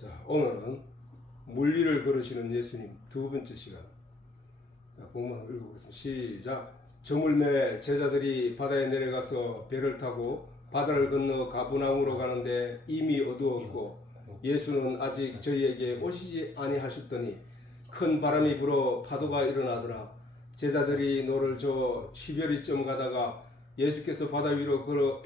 자, 오늘은 물리를 걸으시는 예수님 두 번째 시간. 자, 본문 읽어보겠습니다. 시작. 저물매 제자들이 바다에 내려가서 배를 타고 바다를 건너 가브나움으로 가는데 이미 어두웠고 예수는 아직 저희에게 오시지 아니하셨더니 큰 바람이 불어 파도가 일어나더라. 제자들이 노를 저 시별이쯤 가다가 예수께서 바다 위로 걸어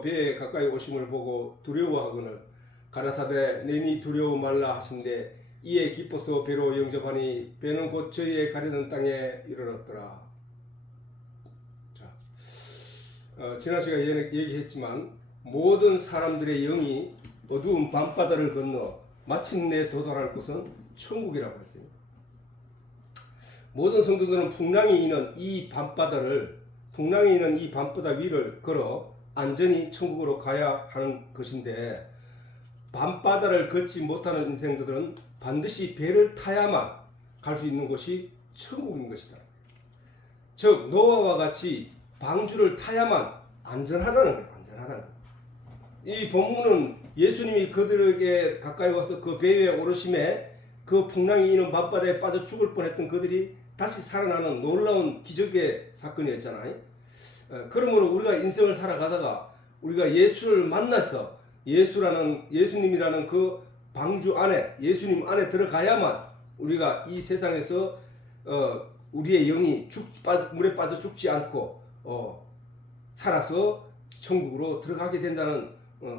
배에 가까이 오심을 보고 두려워하거늘 가라사대 내니 두려워 말라 하신대 이에 기뻐서 배로 영접하니 배는 곧 저희의 가려는 땅에 이르렀더라. 자, 지난 시간에 얘기했지만 모든 사람들의 영이 어두운 밤바다를 건너 마침내 도달할 곳은 천국이라고 했죠. 모든 성도들은 풍랑이 있는 이 밤바다 위를 걸어 안전히 천국으로 가야 하는 것인데 밤바다를 걷지 못하는 인생들은 반드시 배를 타야만 갈 수 있는 곳이 천국인 것이다. 즉 노아와 같이 방주를 타야만 안전하다는 거예요. 안전하다는 거예요. 이 본문은 예수님이 그들에게 가까이 와서 그 배에 오르심에 그 풍랑이 있는 밤바다에 빠져 죽을 뻔했던 그들이 다시 살아나는 놀라운 기적의 사건이었잖아요. 그러므로 우리가 인생을 살아가다가 우리가 예수를 만나서 예수님이라는 그 방주 안에 예수님 안에 들어가야만 우리가 이 세상에서 우리의 영이 물에 빠져 죽지 않고 살아서 천국으로 들어가게 된다는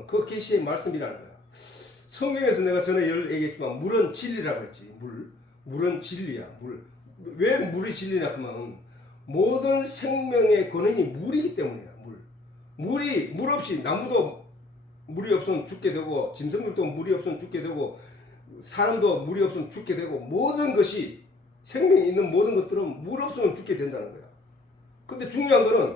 그 계시의 말씀이라는 거야. 성경에서 내가 전에 얘기했지만 물은 진리라고 했지. 물은 진리야. 왜 물이 진리냐 하면 모든 생명의 근원이 물이기 때문이야. 물 없이 나무도 물이 없으면 죽게 되고 짐승들도 물이 없으면 죽게 되고 사람도 물이 없으면 죽게 되고 모든 것이 생명이 있는 모든 것들은 물 없으면 죽게 된다는 거야. 근데 중요한 거는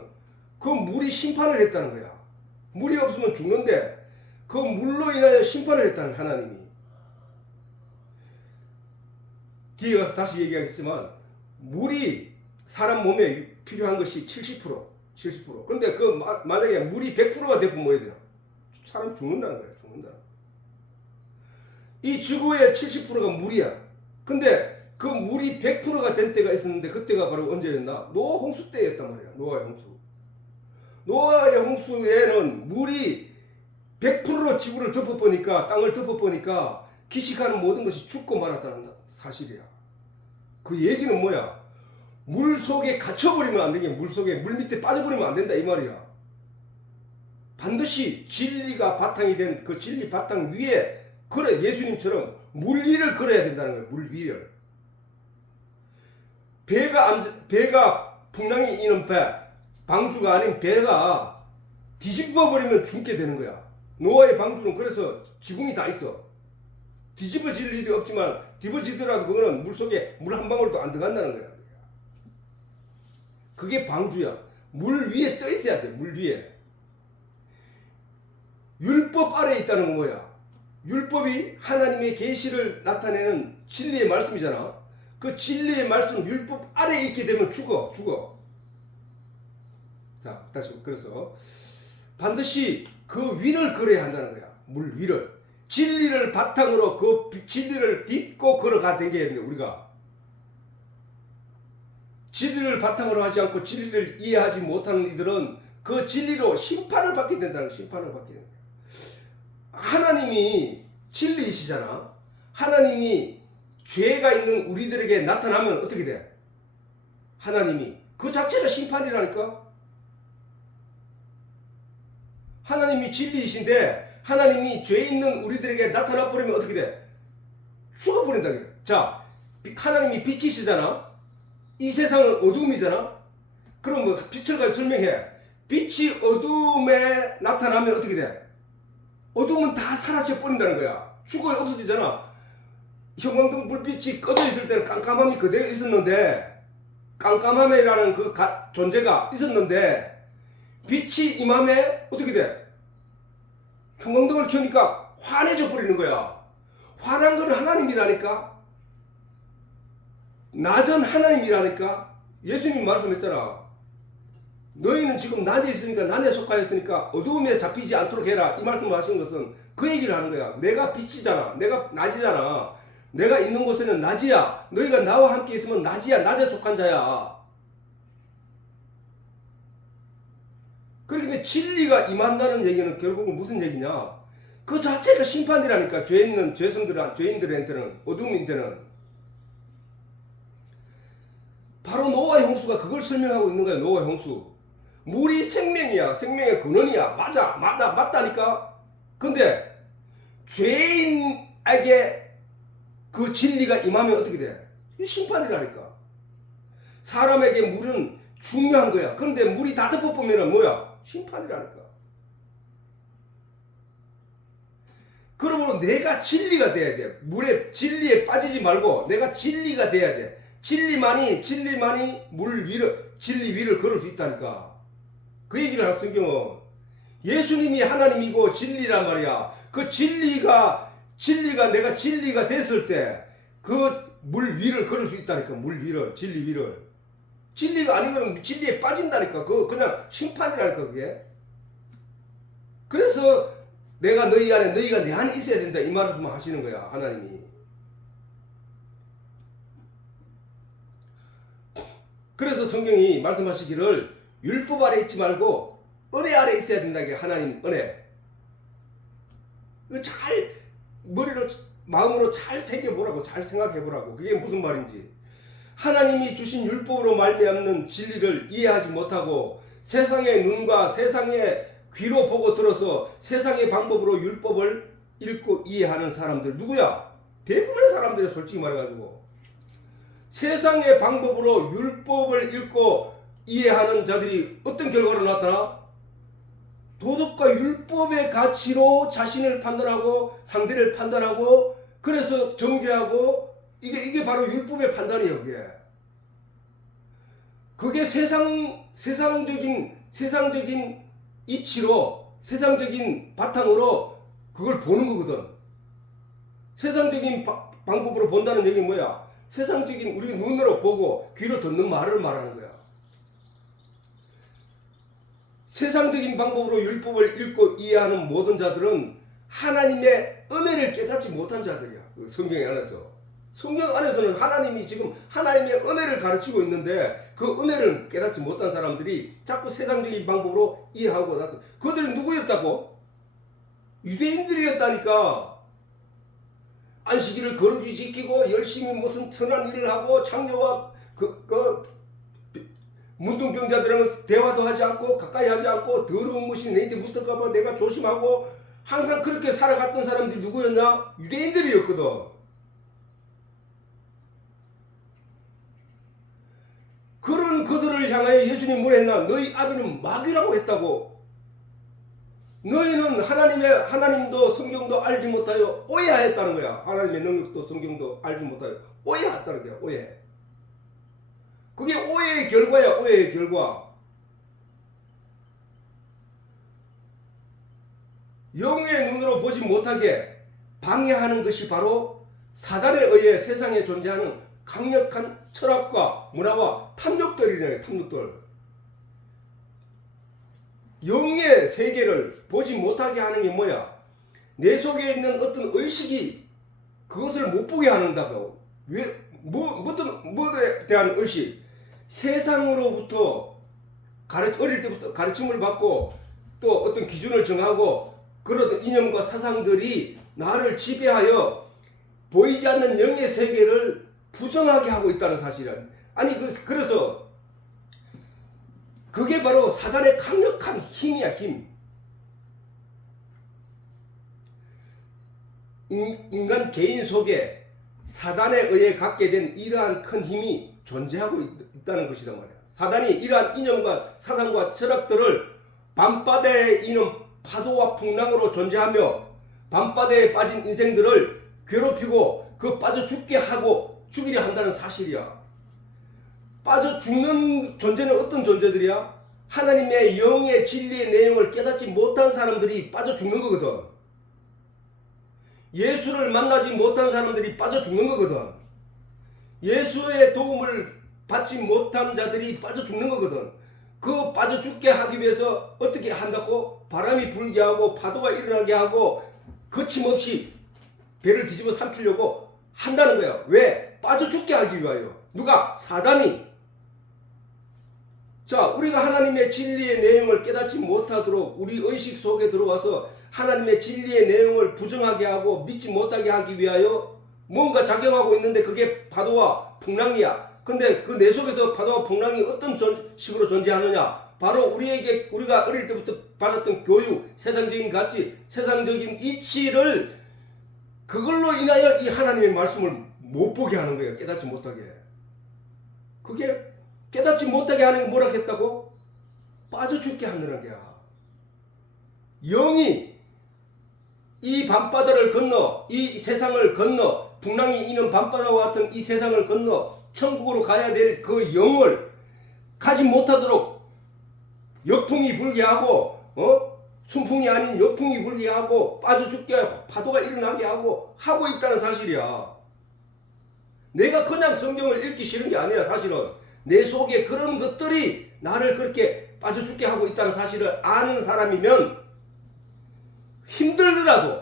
그 물이 심판을 했다는 거야. 물이 없으면 죽는데 그 물로 인하여 심판을 했다는 하나님이. 뒤에 가서 다시 얘기하겠지만 물이 사람 몸에 필요한 것이 70%. 근데 만약에 물이 100%가 되면 뭐야 돼요? 사람 죽는다는 거야. 이 지구의 70%가 물이야. 근데 그 물이 100%가 된 때가 있었는데 그때가 바로 언제였나? 노아 홍수 때였단 말이야. 노아의 홍수에는 물이 100%로 지구를 덮어보니까 땅을 덮어보니까 기식하는 모든 것이 죽고 말았다는 사실이야. 그 얘기는 뭐야? 물 속에 갇혀버리면 안 되게 물 밑에 빠져버리면 안 된다 이 말이야. 반드시 진리가 바탕이 된 그 진리 바탕 위에 그래 예수님처럼 물 위를 걸어야 된다는 거예요. 물 위를. 배가 풍랑이 있는 방주가 아닌 배가 뒤집어 버리면 죽게 되는 거야. 노아의 방주는 그래서 지붕이 다 있어. 뒤집어질 일이 없지만 뒤집어지더라도 그거는 물 속에 물 한 방울도 안 들어간다는 거야. 그게 방주야. 물 위에 떠 있어야 돼. 물 위에. 율법 아래에 있다는 건 뭐야? 율법이 하나님의 계시를 나타내는 진리의 말씀이잖아. 그 진리의 말씀 율법 아래에 있게 되면 죽어. 자, 다시 그래서 반드시 그 위를 걸어야 한다는 거야. 물 위를. 진리를 바탕으로 그 진리를 딛고 걸어가 되게 했는데 우리가 진리를 바탕으로 하지 않고 진리를 이해하지 못하는 이들은 그 진리로 심판을 받게 된다는 거야. 심판을 받게 된다. 하나님이 진리이시잖아. 하나님이 죄가 있는 우리들에게 나타나면 어떻게 돼? 하나님이 그 자체가 심판이라니까. 하나님이 진리이신데 하나님이 죄 있는 우리들에게 나타나 버리면 어떻게 돼? 죽어버린다. 자, 하나님이 빛이시잖아. 이 세상은 어둠이잖아. 그럼 뭐 빛을 가지고 설명해. 빛이 어둠에 나타나면 어떻게 돼? 어둠은 다 사라져 버린다는 거야. 죽어 없어지잖아. 형광등 불빛이 꺼져 있을 때는 깜깜함이 그대로 있었는데 깜깜함이라는 그 존재가 있었는데 빛이 임함에 어떻게 돼? 형광등을 켜니까 환해져 버리는 거야. 환한 건 하나님이라니까. 낮은 하나님이라니까. 예수님 말씀했잖아. 너희는 지금 낮에 있으니까, 낮에 속하였으니까 어두움에 잡히지 않도록 해라. 이 말씀을 하신 것은 그 얘기를 하는 거야. 내가 빛이잖아. 내가 낮이잖아. 내가 있는 곳에는 낮이야. 너희가 나와 함께 있으면 낮이야. 낮에 속한 자야. 그렇기 때문에 진리가 임한다는 얘기는 결국은 무슨 얘기냐? 그 자체가 심판이라니까. 죄 있는 죄인들한테는, 어둠인들은. 바로 노아 홍수가 그걸 설명하고 있는 거야. 노아 홍수. 물이 생명이야. 생명의 근원이야. 맞다니까. 근데 죄인에게 그 진리가 임하면 어떻게 돼? 심판이라니까. 사람에게 물은 중요한 거야. 그런데 물이 다 덮어보면 뭐야? 심판이라니까. 그러므로 내가 진리가 돼야 돼. 물에 진리에 빠지지 말고 내가 진리가 돼야 돼. 진리만이 진리 위를 걸을 수 있다니까. 그 얘기를 하는 성경은 예수님이 하나님이고 진리란 말이야. 그 진리가 내가 진리가 됐을 때 그 물 위를 걸을 수 있다니까. 물 위를, 진리 위를. 진리가 아닌 거는 진리에 빠진다니까. 그냥 심판이라니까 그게. 그래서 내가 너희 안에, 너희가 내 안에 있어야 된다. 이 말을 하시는 거야 하나님이. 그래서 성경이 말씀하시기를 율법 아래 있지 말고 은혜 아래 있어야 된다. 이게 하나님 은혜. 이거 잘 머리로 마음으로 잘 새겨보라고. 잘 생각해보라고. 그게 무슨 말인지. 하나님이 주신 율법으로 말미암는 진리를 이해하지 못하고 세상의 눈과 세상의 귀로 보고 들어서 세상의 방법으로 율법을 읽고 이해하는 사람들 누구야? 대부분의 사람들이 솔직히 말해가지고 세상의 방법으로 율법을 읽고 이해하는 자들이 어떤 결과로 나타나? 도덕과 율법의 가치로 자신을 판단하고 상대를 판단하고 그래서 정죄하고 이게 바로 율법의 판단이에요. 그게 세상적인 이치로 세상적인 바탕으로 그걸 보는 거거든. 세상적인 방법으로 본다는 얘기는 뭐야? 세상적인 우리 눈으로 보고 귀로 듣는 말을 말하는 거야. 세상적인 방법으로 율법을 읽고 이해하는 모든 자들은 하나님의 은혜를 깨닫지 못한 자들이야. 성경 안에서. 성경 안에서는 하나님이 지금 하나님의 은혜를 가르치고 있는데 그 은혜를 깨닫지 못한 사람들이 자꾸 세상적인 방법으로 이해하고 나서 그들은 누구였다고? 유대인들이었다니까. 안식일을 거룩히 지키고 열심히 무슨 선한 일을 하고 창녀와 문둥병자들은 대화도 하지 않고 가까이 하지 않고 더러운 것이 내한테 묻을까봐 내가 조심하고 항상 그렇게 살아갔던 사람들이 누구였냐? 유대인들이었거든. 그런 그들을 향하여 예수님이 뭐라 했나? 너희 아비는 마귀라고 했다고. 너희는 하나님도 성경도 알지 못하여 오해하였다는 거야. 하나님의 능력도 성경도 알지 못하여 오해했다는 거야. 오해. 그게 오해의 결과야. 오해의 결과. 영의 눈으로 보지 못하게 방해하는 것이 바로 사단에 의해 세상에 존재하는 강력한 철학과 문화와 탐욕들이네. 탐욕들. 영의 세계를 보지 못하게 하는 게 뭐야? 내 속에 있는 어떤 의식이 그것을 못 보게 한다고. 왜? 뭐에 대한 의식? 세상으로부터 어릴 때부터 가르침을 받고 또 어떤 기준을 정하고 그런 이념과 사상들이 나를 지배하여 보이지 않는 영의 세계를 부정하게 하고 있다는 사실이야. 아니 그래서 그게 바로 사단의 강력한 힘이야. 힘. 인간 개인 속에 사단에 의해 갖게 된 이러한 큰 힘이 존재하고 있다는 것이란 말이야. 사단이 이러한 이념과 사상과 철학들을 밤바다에 있는 파도와 풍랑으로 존재하며 밤바다에 빠진 인생들을 괴롭히고 그 빠져 죽게 하고 죽이려 한다는 사실이야. 빠져 죽는 존재는 어떤 존재들이야? 하나님의 영의 진리의 내용을 깨닫지 못한 사람들이 빠져 죽는 거거든. 예수를 만나지 못한 사람들이 빠져 죽는 거거든. 예수의 도움을 받지 못한 자들이 빠져 죽는 거거든. 그 빠져 죽게 하기 위해서 어떻게 한다고? 바람이 불게 하고 파도가 일어나게 하고 거침없이 배를 뒤집어 삼키려고 한다는 거야. 왜? 빠져 죽게 하기 위하여. 누가? 사단이. 자, 우리가 하나님의 진리의 내용을 깨닫지 못하도록 우리 의식 속에 들어와서 하나님의 진리의 내용을 부정하게 하고 믿지 못하게 하기 위하여 뭔가 작용하고 있는데 그게 파도와 풍랑이야. 근데 그 내 속에서 파도와 풍랑이 어떤 식으로 존재하느냐? 바로 우리가 어릴 때부터 받았던 교육, 세상적인 가치, 세상적인 이치를 그걸로 인하여 이 하나님의 말씀을 못 보게 하는 거예요. 깨닫지 못하게. 그게 깨닫지 못하게 하는 게 뭐라 했다고? 빠져 죽게 하느라는 게야. 영이 이 밤바다를 건너, 이 세상을 건너, 풍랑이 이는 밤바다와 같은 이 세상을 건너 천국으로 가야 될 그 영을 가지 못하도록 역풍이 불게 하고, 순풍이 아닌 역풍이 불게 하고, 빠져 죽게 하고, 파도가 일어나게 하고 있다는 사실이야. 내가 그냥 성경을 읽기 싫은 게 아니야. 사실은 내 속에 그런 것들이 나를 그렇게 빠져 죽게 하고 있다는 사실을 아는 사람이면 힘들더라도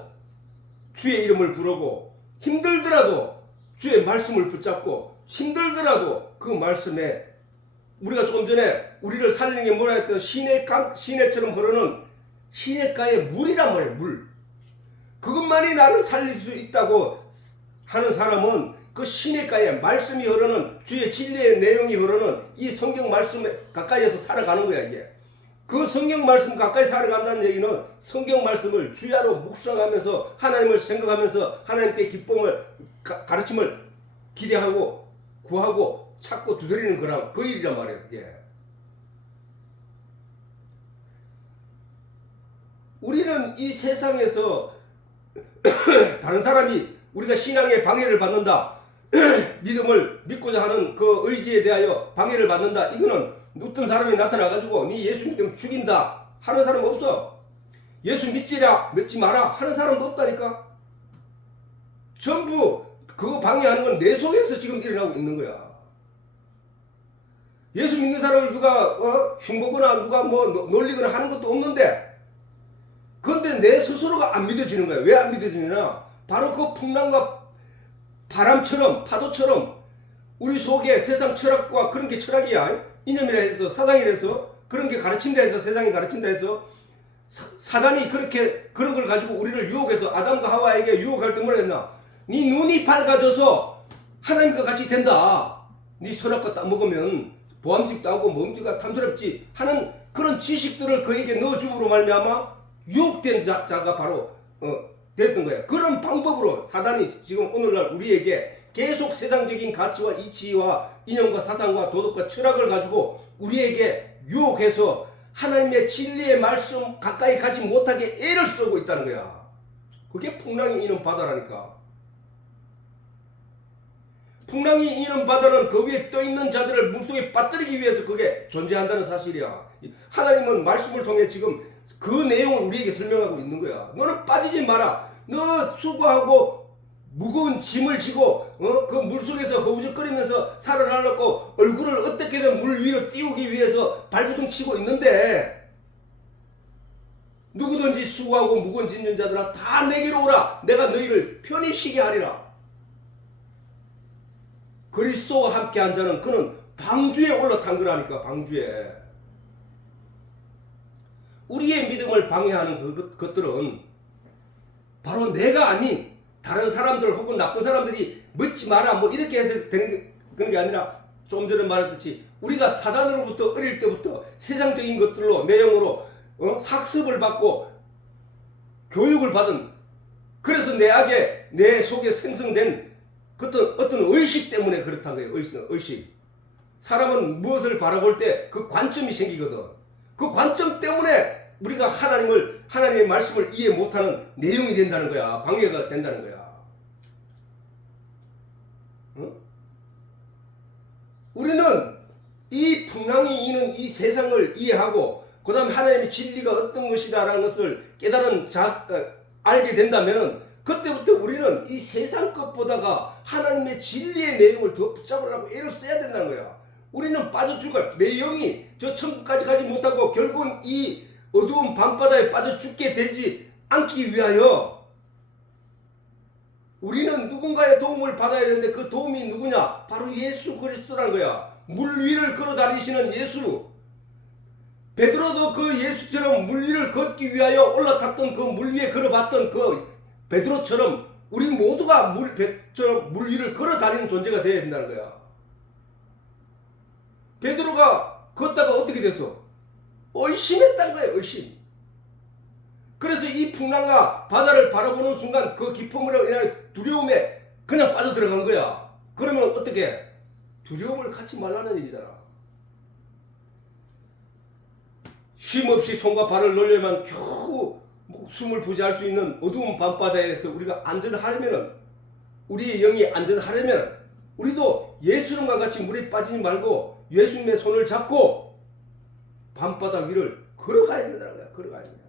주의 이름을 부르고, 힘들더라도 주의 말씀을 붙잡고, 힘들더라도 그 말씀에 우리가 조금 전에 우리를 살리는 게 뭐라 했던 시내처럼 흐르는 시내가의 물이란 말이에요. 물. 그것만이 나를 살릴 수 있다고 하는 사람은 그 시내가에 말씀이 흐르는, 주의 진리의 내용이 흐르는 이 성경 말씀에 가까이에서 살아가는 거야. 이게 그 성경 말씀 가까이 살아간다는 얘기는 성경 말씀을 주야로 묵상하면서 하나님을 생각하면서 하나님께 기쁨을 가르침을 기대하고 구하고 찾고 두드리는 거라, 그 일이란 말이에요. 그게 우리는 이 세상에서 다른 사람이 우리가 신앙에 방해를 받는다, 믿음을 믿고자 하는 그 의지에 대하여 방해를 받는다, 이거는 어떤 사람이 나타나가지고 니 예수 믿으면 죽인다 하는 사람 없어. 예수 믿지 마라 하는 사람도 없다니까. 전부 그거 방해하는 건 내 속에서 지금 일어나고 있는 거야. 예수 믿는 사람을 누가 흉보거나 누가 뭐 놀리거나 하는 것도 없는데, 그런데 내 스스로가 안 믿어지는 거야. 왜 안 믿어지느냐? 바로 그 풍랑과 바람처럼, 파도처럼 우리 속에 세상 철학과 그런 게 철학이야. 이념이라 해서, 사상이라 해서, 그런 게 가르친다 해서, 세상이 가르친다 해서 사단이 그렇게 그런 걸 가지고 우리를 유혹해서 아담과 하와에게 유혹할 때 뭐라 했나? 네 눈이 밝아져서 하나님과 같이 된다. 네 선악과 따먹으면 보암직도 하고 몸뚱이가 탐스럽지 하는 그런 지식들을 그에게 넣어줌으로 말미암아 유혹된 자가 바로 됐던 거야. 그런 방법으로 사단이 지금 오늘날 우리에게 계속 세상적인 가치와 이치와 이념과 사상과 도덕과 철학을 가지고 우리에게 유혹해서 하나님의 진리의 말씀 가까이 가지 못하게 애를 쓰고 있다는 거야. 그게 풍랑이 이는 바다라니까. 풍랑이 이는 바다는 그 위에 떠있는 자들을 물속에 빠뜨리기 위해서 그게 존재한다는 사실이야. 하나님은 말씀을 통해 지금 그 내용을 우리에게 설명하고 있는 거야. 너는 빠지지 마라. 너 수고하고 무거운 짐을 지고 그 물속에서 허우적거리면서 살아나려고 얼굴을 어떻게든 물 위로 띄우기 위해서 발버둥 치고 있는데, 누구든지 수고하고 무거운 짐진 자들아 다 내게로 오라. 내가 너희를 편히 쉬게 하리라. 그리스도와 함께한 자는 그는 방주에 올라탄 거라니까. 방주에. 우리의 믿음을 방해하는 것들은 바로 내가 아닌 다른 사람들 혹은 나쁜 사람들이 믿지 마라 뭐 이렇게 해서 되는 그런 게 아니라, 좀 전에 말했듯이 우리가 사단으로부터 어릴 때부터 세상적인 것들로 내용으로 학습을 받고 교육을 받은, 그래서 내 속에 생성된 어떤 의식 때문에 그렇다는 거예요. 의식. 사람은 무엇을 바라볼 때 그 관점이 생기거든. 그 관점 때문에 우리가 하나님의 말씀을 이해 못하는 내용이 된다는 거야. 방해가 된다는 거야. 응? 우리는 이 풍랑이 이는 이 세상을 이해하고 그 다음에 하나님의 진리가 어떤 것이다라는 것을 알게 된다면 그때부터 우리는 이 세상 것보다가 하나님의 진리의 내용을 더 붙잡으려고 애를 써야 된다는 거야. 우리는 빠져 죽을, 내 영이 저 천국까지 가지 못하고 결국은 이 어두운 밤바다에 빠져 죽게 되지 않기 위하여 우리는 누군가의 도움을 받아야 되는데 그 도움이 누구냐? 바로 예수 그리스도라는 거야. 물 위를 걸어 다니시는 예수. 베드로도 그 예수처럼 물 위를 걷기 위하여 올라탔던 그 물 위에 걸어봤던 그 베드로처럼 우리 모두가 물 위를 걸어 다니는 존재가 되어야 된다는 거야. 베드로가 걷다가 어떻게 됐어? 의심했단 거야, 의심. 그래서 이 풍랑과 바다를 바라보는 순간 그 깊음으로 인한 두려움에 그냥 빠져들어간 거야. 그러면 어떻게? 두려움을 갖지 말라는 얘기잖아. 쉼없이 손과 발을 놀려만 겨우 숨을 부지할 수 있는 어두운 밤바다에서 우리가 안전하려면, 우리의 영이 안전하려면 우리도 예수님과 같이 물에 빠지지 말고 예수님의 손을 잡고 밤바다 위를 걸어가야 된다는 거야. 걸어가야 된다.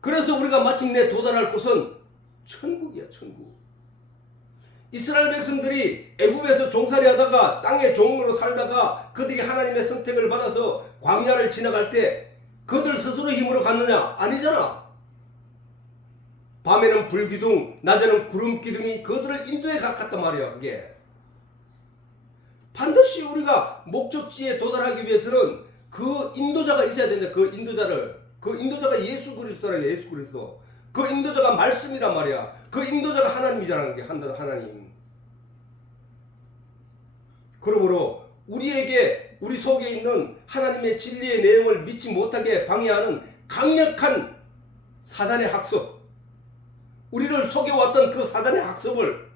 그래서 우리가 마침내 도달할 곳은 천국이야, 천국. 이스라엘 백성들이 애굽에서 종살이 하다가 땅의 종으로 살다가 그들이 하나님의 선택을 받아서 광야를 지나갈 때 그들 스스로 힘으로 갔느냐? 아니잖아. 밤에는 불기둥, 낮에는 구름기둥이 그들을 인도해 갔단 말이야. 그게 반드시 우리가 목적지에 도달하기 위해서는 그 인도자가 있어야 된다. 그 인도자가 예수 그리스도라. 예수 그리스도. 그 인도자가 말씀이란 말이야. 그 인도자가 하나님이잖아. 그게 하나님. 그러므로 우리 속에 있는 하나님의 진리의 내용을 믿지 못하게 방해하는 강력한 사단의 학습, 우리를 속여왔던 그 사단의 학습을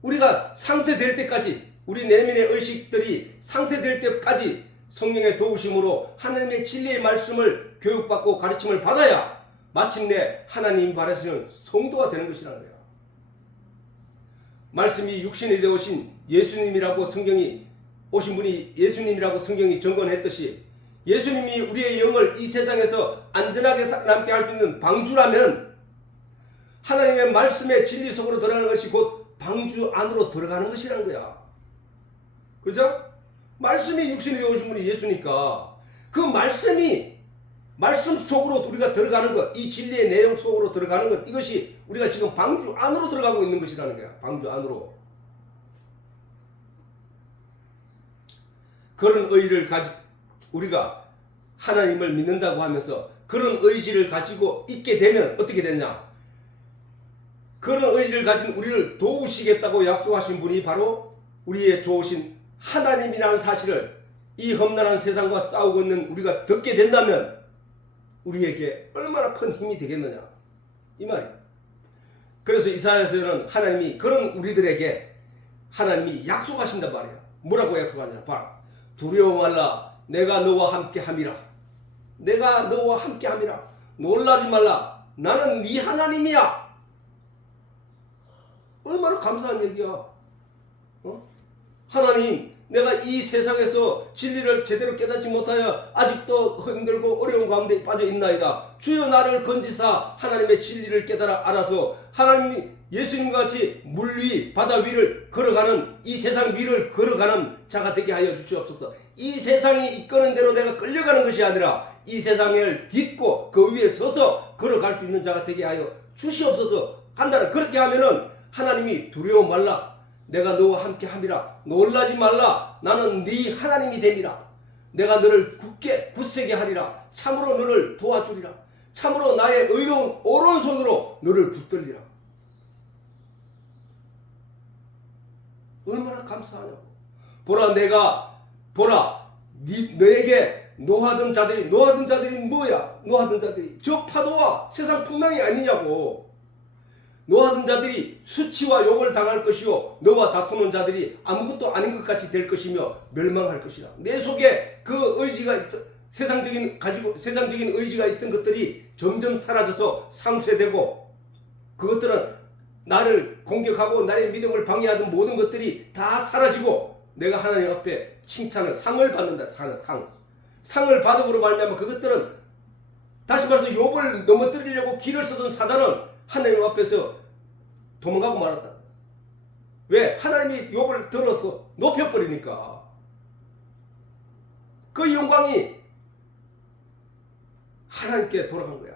우리가 상쇄될 때까지, 우리 내면의 의식들이 상쇄될 때까지 성령의 도우심으로 하나님의 진리의 말씀을 교육받고 가르침을 받아야 마침내 하나님이 바라시는 성도가 되는 것이라는 거예요. 말씀이 육신이 되어오신 예수님이라고 성경이 오신 분이 예수님이라고 성경이 증거했듯이 예수님이 우리의 영을 이 세상에서 안전하게 남게 할 수 있는 방주라면 하나님의 말씀의 진리 속으로 들어가는 것이 곧 방주 안으로 들어가는 것이라는 거야. 그죠? 말씀이 육신이 되어오신 분이 예수니까 그 말씀 속으로 우리가 들어가는 것, 이 진리의 내용 속으로 들어가는 것, 이것이 우리가 지금 방주 안으로 들어가고 있는 것이라는 거야. 방주 안으로. 그런 의의를 우리가 하나님을 믿는다고 하면서 그런 의지를 가지고 있게 되면 어떻게 되냐? 그런 의지를 가진 우리를 도우시겠다고 약속하신 분이 바로 우리의 좋으신 하나님이라는 사실을 이 험난한 세상과 싸우고 있는 우리가 듣게 된다면 우리에게 얼마나 큰 힘이 되겠느냐 이 말이에요. 그래서 이사야서는 하나님이 그런 우리들에게 하나님이 약속하신단 말이에요. 뭐라고 약속하냐? 봐라. 두려워 말라. 내가 너와 함께 함이라. 내가 너와 함께 함이라. 놀라지 말라. 나는 네 하나님이야. 얼마나 감사한 얘기야. 하나님, 내가 이 세상에서 진리를 제대로 깨닫지 못하여 아직도 흔들고 어려운 가운데 빠져 있나이다. 주여 나를 건지사 하나님의 진리를 깨달아 알아서 하나님이 예수님과 같이 물 위, 바다 위를 걸어가는, 이 세상 위를 걸어가는 자가 되게 하여 주시옵소서. 이 세상이 이끄는 대로 내가 끌려가는 것이 아니라 이 세상을 딛고 그 위에 서서 걸어갈 수 있는 자가 되게 하여 주시옵소서 한다는, 그렇게 하면은 하나님이 두려워 말라. 내가 너와 함께 함이라. 놀라지 말라. 나는 네 하나님이 됨이라. 내가 너를 굳세게 하리라. 참으로 너를 도와주리라. 참으로 나의 의로운 오른손으로 너를 붙들리라. 얼마나 감사하냐고. 보라 너에게 노하던 자들이 뭐야? 노하던 자들이 저 파도와 세상 풍랑이 아니냐고. 노하던 자들이 수치와 욕을 당할 것이요 너와 다투는 자들이 아무것도 아닌 것 같이 될 것이며 멸망할 것이라. 내 속에 그 의지가 세상적인 의지가 있던 것들이 점점 사라져서 상쇄되고, 그것들은 나를 공격하고 나의 믿음을 방해하던 모든 것들이 다 사라지고 내가 하나님 앞에 칭찬을, 상을 받는다. 상을 받음으로 말미암아 그것들은, 다시 말해서 욥을 넘어뜨리려고 길을 쓰던 사단은 하나님 앞에서 도망가고 말았다. 왜? 하나님이 욥을 들어서 높여버리니까. 그 영광이 하나님께 돌아간 거야.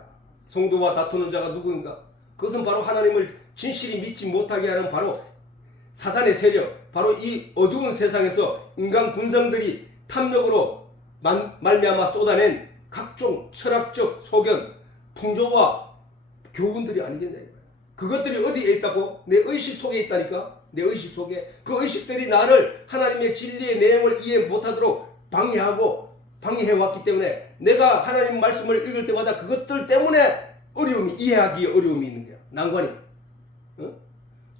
성도와 다투는 자가 누구인가? 그것은 바로 하나님을 진실히 믿지 못하게 하는 바로 사단의 세력, 바로 이 어두운 세상에서 인간 군성들이 탐욕으로 말미암아 쏟아낸 각종 철학적 소견, 풍조와 교훈들이 아니겠냐 이거야. 그것들이 어디에 있다고? 내 의식 속에 있다니까. 내 의식 속에. 그 의식들이 나를 하나님의 진리의 내용을 이해 못하도록 방해해왔기 때문에 내가 하나님 말씀을 읽을 때마다 그것들 때문에 이해하기에 어려움이 있는 거야. 난관이.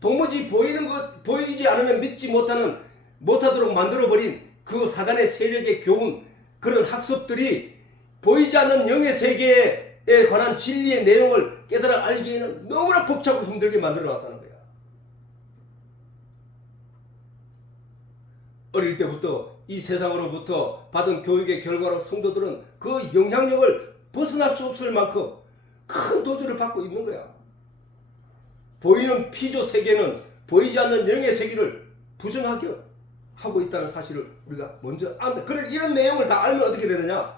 도무지 보이지 않으면 믿지 못하도록 만들어버린 그 사단의 세력의 교훈, 그런 학습들이 보이지 않는 영의 세계에 관한 진리의 내용을 깨달아 알기에는 너무나 벅차고 힘들게 만들어 놨다는 거야. 어릴 때부터 이 세상으로부터 받은 교육의 결과로 성도들은 그 영향력을 벗어날 수 없을 만큼 큰 도전을 받고 있는 거야. 보이는 피조 세계는 보이지 않는 영의 세계를 부정하게 하고 있다는 사실을 우리가 먼저 안다. 그런 이런 내용을 다 알면 어떻게 되느냐?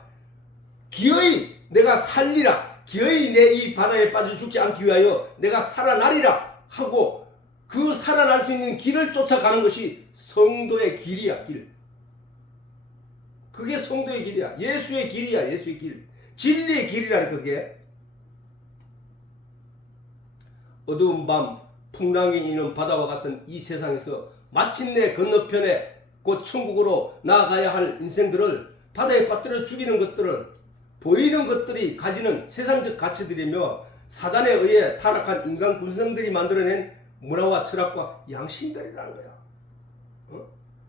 기어이 내가 살리라. 기어이 내 이 바다에 빠져 죽지 않기 위하여 내가 살아나리라 하고 그 살아날 수 있는 길을 쫓아가는 것이 성도의 길이야. 길. 그게 성도의 길이야. 예수의 길이야. 예수의 길. 진리의 길이라니까 그게. 어두운 밤 풍랑이 있는 바다와 같은 이 세상에서 마침내 건너편에 곧 천국으로 나아가야 할 인생들을 바다에 빠뜨려 죽이는 것들은 보이는 것들이 가지는 세상적 가치들이며 사단에 의해 타락한 인간 군성들이 만들어낸 문화와 철학과 양심들이라는 거야.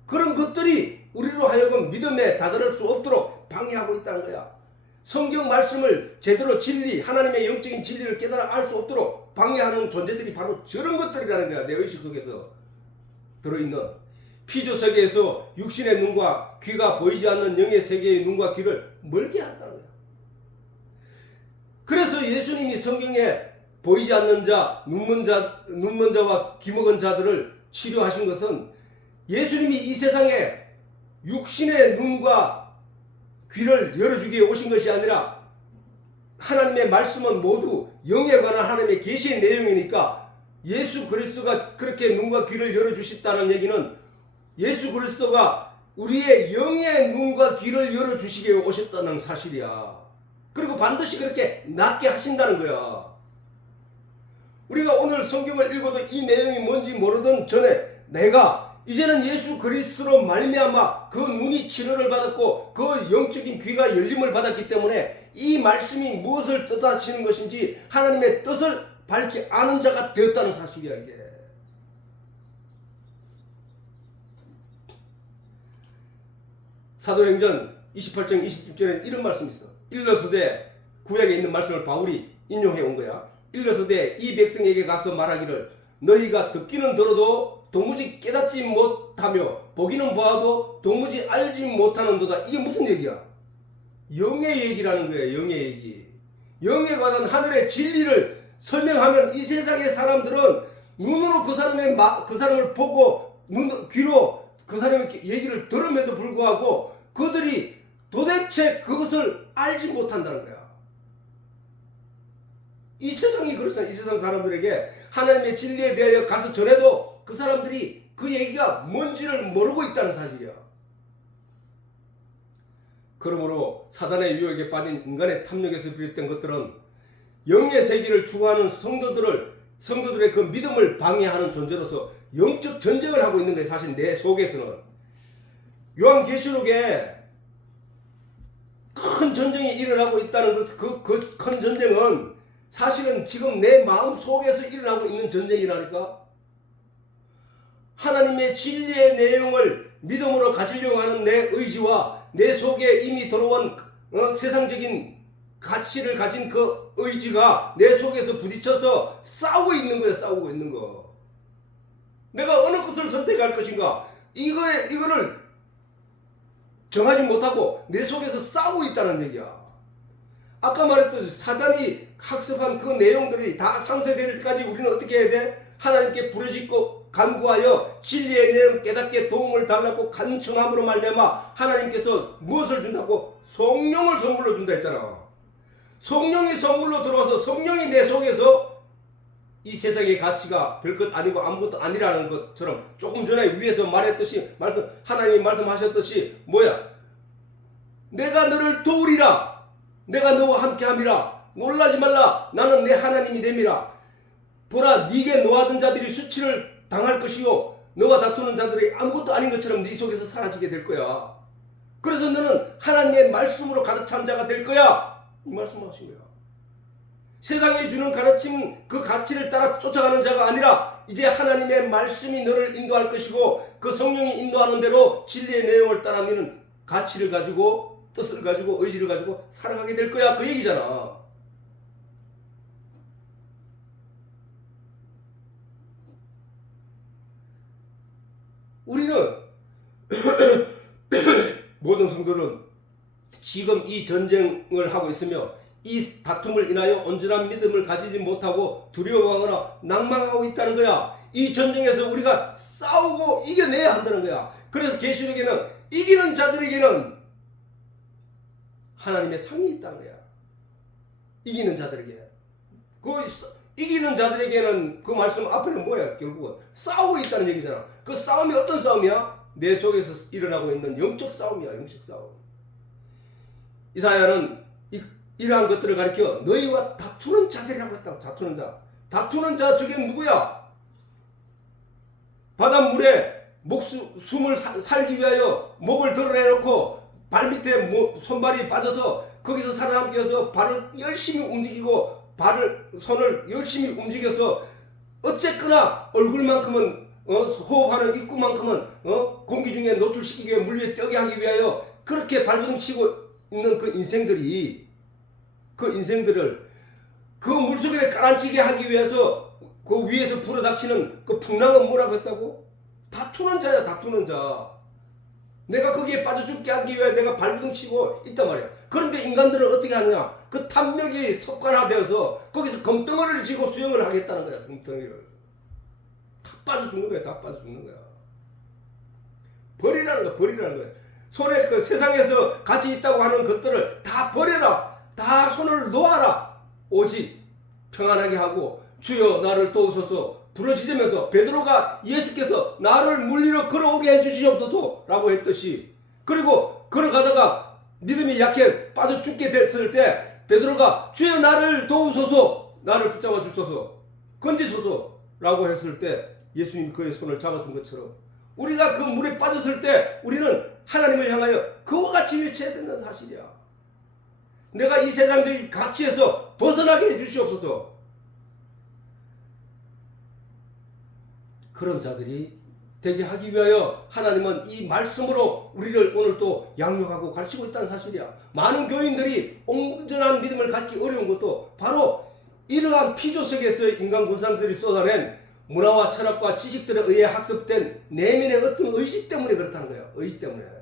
그런 것들이 우리로 하여금 믿음에 다다를 수 없도록 방해하고 있다는 거야. 성경 말씀을 제대로 하나님의 영적인 진리를 깨달아 알 수 없도록 방해하는 존재들이 바로 저런 것들이라는 거야. 내 의식 속에서 들어있는 피조 세계에서 육신의 눈과 귀가 보이지 않는 영의 세계의 눈과 귀를 멀게 한다는 거야. 그래서 예수님이 성경에 보이지 않는 자, 눈먼 자와 귀먹은 자들을 치료하신 것은 예수님이 이 세상에 육신의 눈과 귀를 열어주기에 오신 것이 아니라 하나님의 말씀은 모두 영에 관한 하나님의 계시의 내용이니까 예수 그리스도가 그렇게 눈과 귀를 열어주셨다는 얘기는 예수 그리스도가 우리의 영의 눈과 귀를 열어주시기에 오셨다는 사실이야. 그리고 반드시 그렇게 낫게 하신다는 거야. 우리가 오늘 성경을 읽어도 이 내용이 뭔지 모르던 전에 내가 이제는 예수 그리스도로 말미암아 그 눈이 치료를 받았고 그 영적인 귀가 열림을 받았기 때문에 이 말씀이 무엇을 뜻하시는 것인지 하나님의 뜻을 밝히 아는 자가 되었다는 사실이야 이게. 사도행전 28장 26절에 이런 말씀이 있어. 일러스되 구약에 있는 말씀을 바울이 인용해 온 거야. 일러스되 이 백성에게 가서 말하기를 너희가 듣기는 들어도 도무지 깨닫지 못하며 보기는 보아도 도무지 알지 못하는도다. 이게 무슨 얘기야? 영의 얘기라는 거예요. 영의 얘기. 영에 관한 하늘의 진리를 설명하면 이 세상의 사람들은 눈으로 그 사람을 보고 귀로 그 사람의 얘기를 들음에도 불구하고 그들이 도대체 그것을 알지 못한다는 거야. 이 세상이 그렇잖아. 이 세상 사람들에게 하나님의 진리에 대하여 가서 전해도 그 사람들이 그 얘기가 뭔지를 모르고 있다는 사실이야. 그러므로 사단의 유혹에 빠진 인간의 탐욕에서 비롯된 것들은 영의 세계를 추구하는 성도들의 그 믿음을 방해하는 존재로서 영적 전쟁을 하고 있는 거예요. 사실 내 속에서는. 요한계시록에 큰 전쟁이 일어나고 있다는 그 큰 전쟁은 사실은 지금 내 마음 속에서 일어나고 있는 전쟁이라니까. 하나님의 진리의 내용을 믿음으로 가지려고 하는 내 의지와 내 속에 이미 들어온 세상적인 가치를 가진 그 의지가 내 속에서 부딪혀서 싸우고 있는 거야. 싸우고 있는 거. 내가 어느 것을 선택할 것인가 이거를 정하지 못하고 내 속에서 싸우고 있다는 얘기야. 아까 말했듯이 사단이 학습한 그 내용들이 다 상쇄될 때까지 우리는 어떻게 해야 돼? 하나님께 부르짖고 간구하여 진리의 내용 깨닫게 도움을 달라고 간청함으로 말미암아 하나님께서 무엇을 준다고? 성령을 선물로 준다 했잖아. 성령이 선물로 들어와서 성령이 내 속에서 이 세상의 가치가 별것 아니고 아무것도 아니라는 것처럼 조금 전에 위에서 말했듯이 하나님이 말씀하셨듯이 뭐야? 내가 너를 도우리라. 내가 너와 함께함이라. 놀라지 말라. 나는 내 하나님이 됨이라. 보라, 네게 노하던 자들이 수치를 당할 것이요 너와 다투는 자들이 아무것도 아닌 것처럼 네 속에서 사라지게 될 거야. 그래서 너는 하나님의 말씀으로 가득 찬 자가 될 거야. 이 말씀하신 거야. 세상에 주는 가르침 그 가치를 따라 쫓아가는 자가 아니라 이제 하나님의 말씀이 너를 인도할 것이고 그 성령이 인도하는 대로 진리의 내용을 따라 너는 가치를 가지고 뜻을 가지고 의지를 가지고 살아가게 될 거야. 그 얘기잖아. 우리는 모든 성도는 지금 이 전쟁을 하고 있으며 이 다툼을 인하여 온전한 믿음을 가지지 못하고 두려워하거나 낭망하고 있다는 거야. 이 전쟁에서 우리가 싸우고 이겨내야 한다는 거야. 그래서 계시록에는 이기는 자들에게는 하나님의 상이 있다는 거야. 이기는 자들에게. 그 이기는 자들에게는 그 말씀 앞에는 뭐야? 결국은 싸우고 있다는 얘기잖아. 그 싸움이 어떤 싸움이야? 내 속에서 일어나고 있는 영적 싸움이야. 영적 싸움. 이사야는 이러한 것들을 가리켜 너희와 다투는 자들이라고 했다고. 다투는 자. 다투는 자 저게 누구야? 바닷물에 숨을 살기 위하여 목을 드러내놓고 발밑에 손발이 빠져서 거기서 살아남기 위해서 발을 열심히 움직이고 손을 열심히 움직여서 어쨌거나 얼굴만큼은 호흡하는 입구만큼은 공기 중에 노출시키기 위해 물 위에 떠게 하기 위하여 그렇게 발버둥 치고 있는 그 인생들을 그 물속에 깔아앉히게 하기 위해서 그 위에서 불어닥치는 그 풍랑은 뭐라고 했다고? 다투는 자야. 다투는 자. 내가 거기에 빠져 죽게 하기 위해 내가 발버둥 치고 있단 말이야. 그런데 인간들은 어떻게 하느냐? 그 탐욕이 습관화되어서 거기서 검덩어리를 쥐고 수영을 하겠다는 거야. 검덩어리를. 다 빠져 죽는 거야. 다 빠져 죽는 거야. 버리라는 거야. 버리라는 거야. 손에 그 세상에서 가치 있다고 하는 것들을 다 버려라. 다 손을 놓아라. 오직 평안하게 하고 주여 나를 도우소서 부르짖으면서 베드로가 예수께서 나를 물리로 걸어오게 해주시옵소서 라고 했듯이, 그리고 걸어가다가 믿음이 약해 빠져 죽게 됐을 때 베드로가 주여 나를 도우소서, 나를 붙잡아 주소서, 건지소서 라고 했을 때 예수님이 그의 손을 잡아준 것처럼 우리가 그 물에 빠졌을 때 우리는 하나님을 향하여 그와 같이 외쳐야 된다는 사실이야. 내가 이 세상적인 가치에서 벗어나게 해주시옵소서. 그런 자들이 되게 하기 위하여 하나님은 이 말씀으로 우리를 오늘 또 양육하고 가르치고 있다는 사실이야. 많은 교인들이 온전한 믿음을 갖기 어려운 것도 바로 이러한 피조 세계에서 인간 군상들이 쏟아낸 문화와 철학과 지식들에 의해 학습된 내면의 어떤 의지 때문에 그렇다는 거야. 의지 때문에.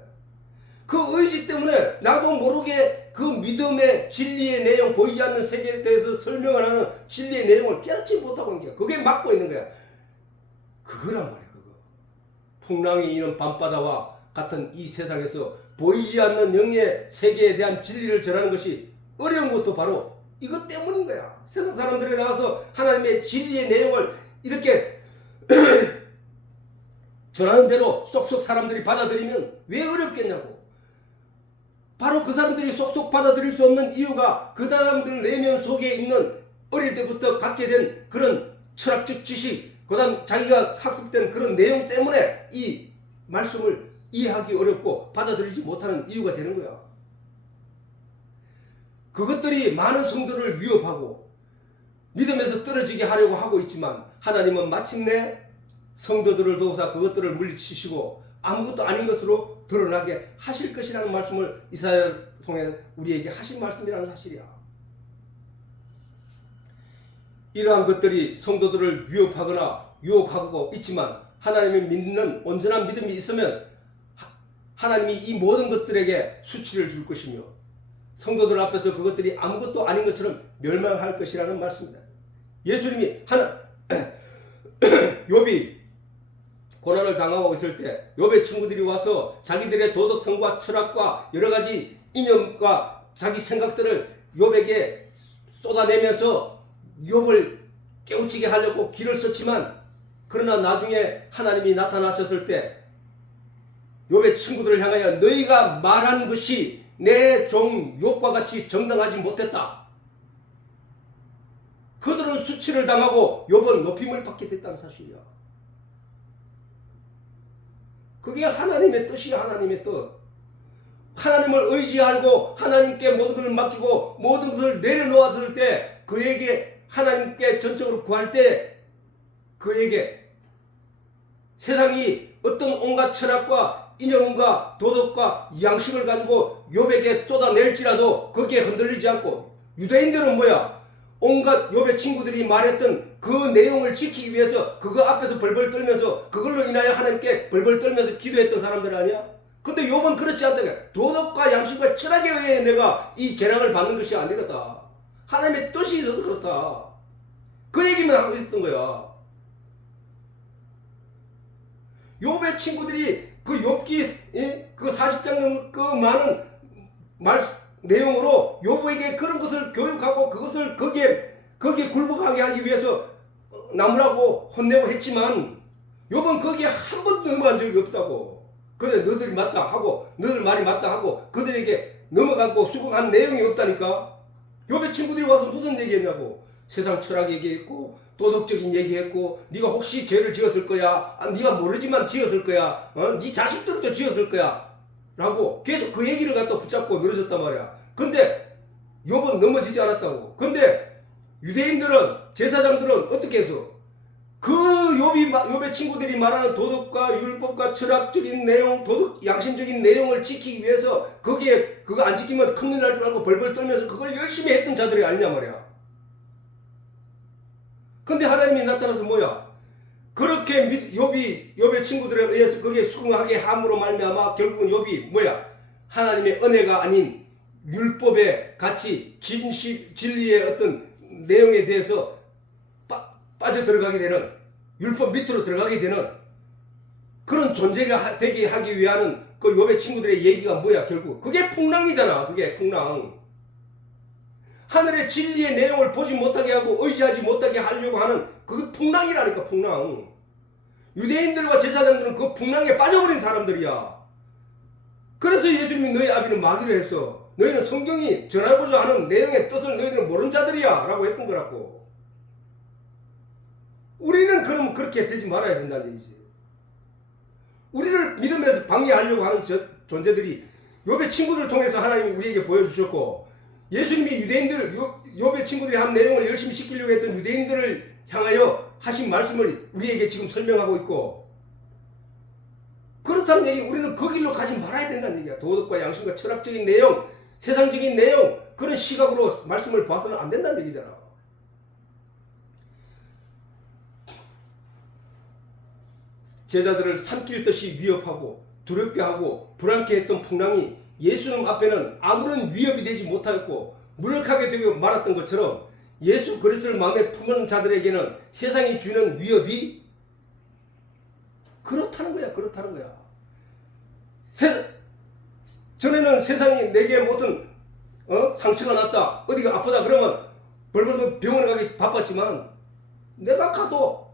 그 의지 때문에 나도 모르게 그 믿음의 진리의 내용, 보이지 않는 세계에 대해서 설명을 하는 진리의 내용을 깨닫지 못하고 있는 거야. 그게 막고 있는 거야. 그거란 말이야. 그거. 풍랑이 이는 밤바다와 같은 이 세상에서 보이지 않는 영의 세계에 대한 진리를 전하는 것이 어려운 것도 바로 이것 때문인 거야. 세상 사람들이 나와서 하나님의 진리의 내용을 이렇게 전하는 대로 쏙쏙 사람들이 받아들이면 왜 어렵겠냐고. 바로 그 사람들이 쏙쏙 받아들일 수 없는 이유가 그 사람들 내면 속에 있는 어릴 때부터 갖게 된 그런 철학적 지식, 그 다음 자기가 학습된 그런 내용 때문에 이 말씀을 이해하기 어렵고 받아들이지 못하는 이유가 되는 거야. 그것들이 많은 성도를 위협하고 믿음에서 떨어지게 하려고 하고 있지만 하나님은 마침내 성도들을 도우사 그것들을 물리치시고 아무것도 아닌 것으로 드러나게 하실 것이라는 말씀을 이사야를 통해 우리에게 하신 말씀이라는 사실이야. 이러한 것들이 성도들을 위협하거나 유혹하고 있지만 하나님을 믿는 온전한 믿음이 있으면 하나님이 이 모든 것들에게 수치를 줄 것이며 성도들 앞에서 그것들이 아무것도 아닌 것처럼 멸망할 것이라는 말씀입니다. 예수님이 욥이 고난을 당하고 있을 때 욥의 친구들이 와서 자기들의 도덕성과 철학과 여러 가지 이념과 자기 생각들을 욥에게 쏟아내면서 욥을 깨우치게 하려고 길을 썼지만 그러나 나중에 하나님이 나타나셨을 때 욥의 친구들을 향하여 너희가 말한 것이 내 종 욥과 같이 정당하지 못했다. 그들은 수치를 당하고 욥은 높임을 받게 됐다는 사실이야. 그게 하나님의 뜻이야. 하나님의 뜻. 하나님을 의지하고 하나님께 모든 것을 맡기고 모든 것을 내려놓았을 때 그에게 하나님께 전적으로 구할 때 그에게 세상이 어떤 온갖 철학과 이념과 도덕과 양심을 가지고 욥에게 쏟아낼지라도 거기에 흔들리지 않고 유대인들은 뭐야? 온갖 욥의 친구들이 말했던 그 내용을 지키기 위해서 그거 앞에서 벌벌 떨면서 그걸로 인하여 하나님께 벌벌 떨면서 기도했던 사람들 아니야? 근데 욥은 그렇지 않다. 도덕과 양심과 철학에 의해 내가 이 재앙을 받는 것이 아니었다. 하나님의 뜻이 있어서 그렇다. 그 얘기만 하고 있었던 거야. 욥의 친구들이 그 욥기 그 40장 그 많은 내용으로 욥에게 그런 것을 교육하고 그것을 거기에 굴복하게 하기 위해서 나무라고 혼내고 했지만 욥은 거기에 한 번도 넘어간 적이 없다고. 그래 너들이 맞다 하고 너들 말이 맞다 하고 그들에게 넘어가고 수긍한 내용이 없다니까. 욥의 친구들이 와서 무슨 얘기했냐고. 세상 철학 얘기했고 도덕적인 얘기했고 네가 혹시 죄를 지었을 거야. 네가 모르지만 지었을 거야. 네 자식들도 지었을 거야. 라고 계속 그 얘기를 갖다 붙잡고 늘어졌단 말이야. 근데 욥은 넘어지지 않았다고. 근데 유대인들은 제사장들은 어떻게 해서 그 욥의 친구들이 말하는 도덕과 율법과 철학적인 내용, 도덕 양심적인 내용을 지키기 위해서 거기에 그거 안 지키면 큰일 날 줄 알고 벌벌 떨면서 그걸 열심히 했던 자들이 아니냐 말이야. 근데 하나님이 나타나서 뭐야? 그렇게 욥의 친구들에 의해서 거기에 수긍하게 함으로 말미암아 결국은 욥이 뭐야? 하나님의 은혜가 아닌 율법의 가치, 진리의 어떤 내용에 대해서 빠져 들어가게 되는, 율법 밑으로 들어가게 되는 그런 존재가 되게 하기 위한 그 욥의 친구들의 얘기가 뭐야? 결국 그게 풍랑이잖아. 그게 풍랑. 하늘의 진리의 내용을 보지 못하게 하고 의지하지 못하게 하려고 하는 그게 풍랑이라니까. 풍랑. 유대인들과 제사장들은 그 풍랑에 빠져버린 사람들이야. 그래서 예수님이 너희 아비는 마귀를 했어. 너희는 성경이 전하고자 하는 내용의 뜻을 너희들은 모르는 자들이야 라고 했던 거라고. 우리는 그럼 그렇게 되지 말아야 된다는 얘기지. 우리를 믿음에서 방해하려고 하는 존재들이 욥의 친구들을 통해서 하나님이 우리에게 보여주셨고, 예수님이 욥의 친구들이 한 내용을 열심히 지키려고 했던 유대인들을 향하여 하신 말씀을 우리에게 지금 설명하고 있고, 그렇다는 얘기는 우리는 그 길로 가지 말아야 된다는 얘기야. 도덕과 양심과 철학적인 내용, 세상적인 내용, 그런 시각으로 말씀을 봐서는 안 된다는 얘기잖아. 제자들을 삼킬 듯이 위협하고 두렵게 하고 불안케 했던 풍랑이 예수님 앞에는 아무런 위협이 되지 못하였고 무력하게 되고 말았던 것처럼 예수 그리스도를 마음에 품은 자들에게는 세상이 주는 위협이 그렇다는 거야. 그렇다는 거야. 전에는 세상이 내게 무슨 상처가 났다, 어디가 아프다 그러면 벌벌 병원에 가기 바빴지만, 내가 가도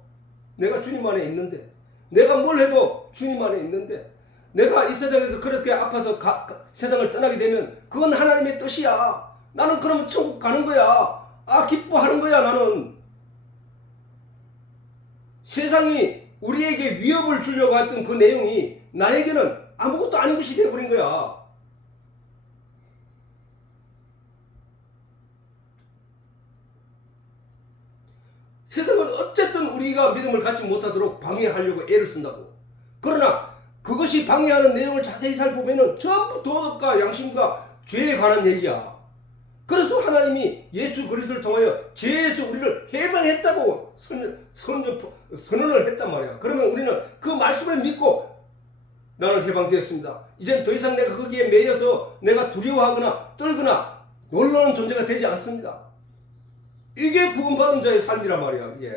내가 주님 안에 있는데, 내가 뭘 해도 주님 안에 있는데, 내가 이 세상에서 그렇게 아파서 세상을 떠나게 되면 그건 하나님의 뜻이야. 나는 그러면 천국 가는 거야. 기뻐하는 거야. 나는 세상이 우리에게 위협을 주려고 했던 그 내용이 나에게는 아무것도 아닌 것이 되어버린 거야. 세상은 어쨌든 우리가 믿음을 갖지 못하도록 방해하려고 애를 쓴다고. 그러나 그것이 방해하는 내용을 자세히 살펴보면 전부 도덕과 양심과 죄에 관한 얘기야. 그래서 하나님이 예수 그리스도를 통하여 죄에서 우리를 해방했다고 선언을 했단 말이야. 그러면 우리는 그 말씀을 믿고 나는 해방되었습니다. 이젠 더 이상 내가 거기에 매여서 내가 두려워하거나 떨거나 놀라는 존재가 되지 않습니다. 이게 구원받은 자의 삶이란 말이야. 이게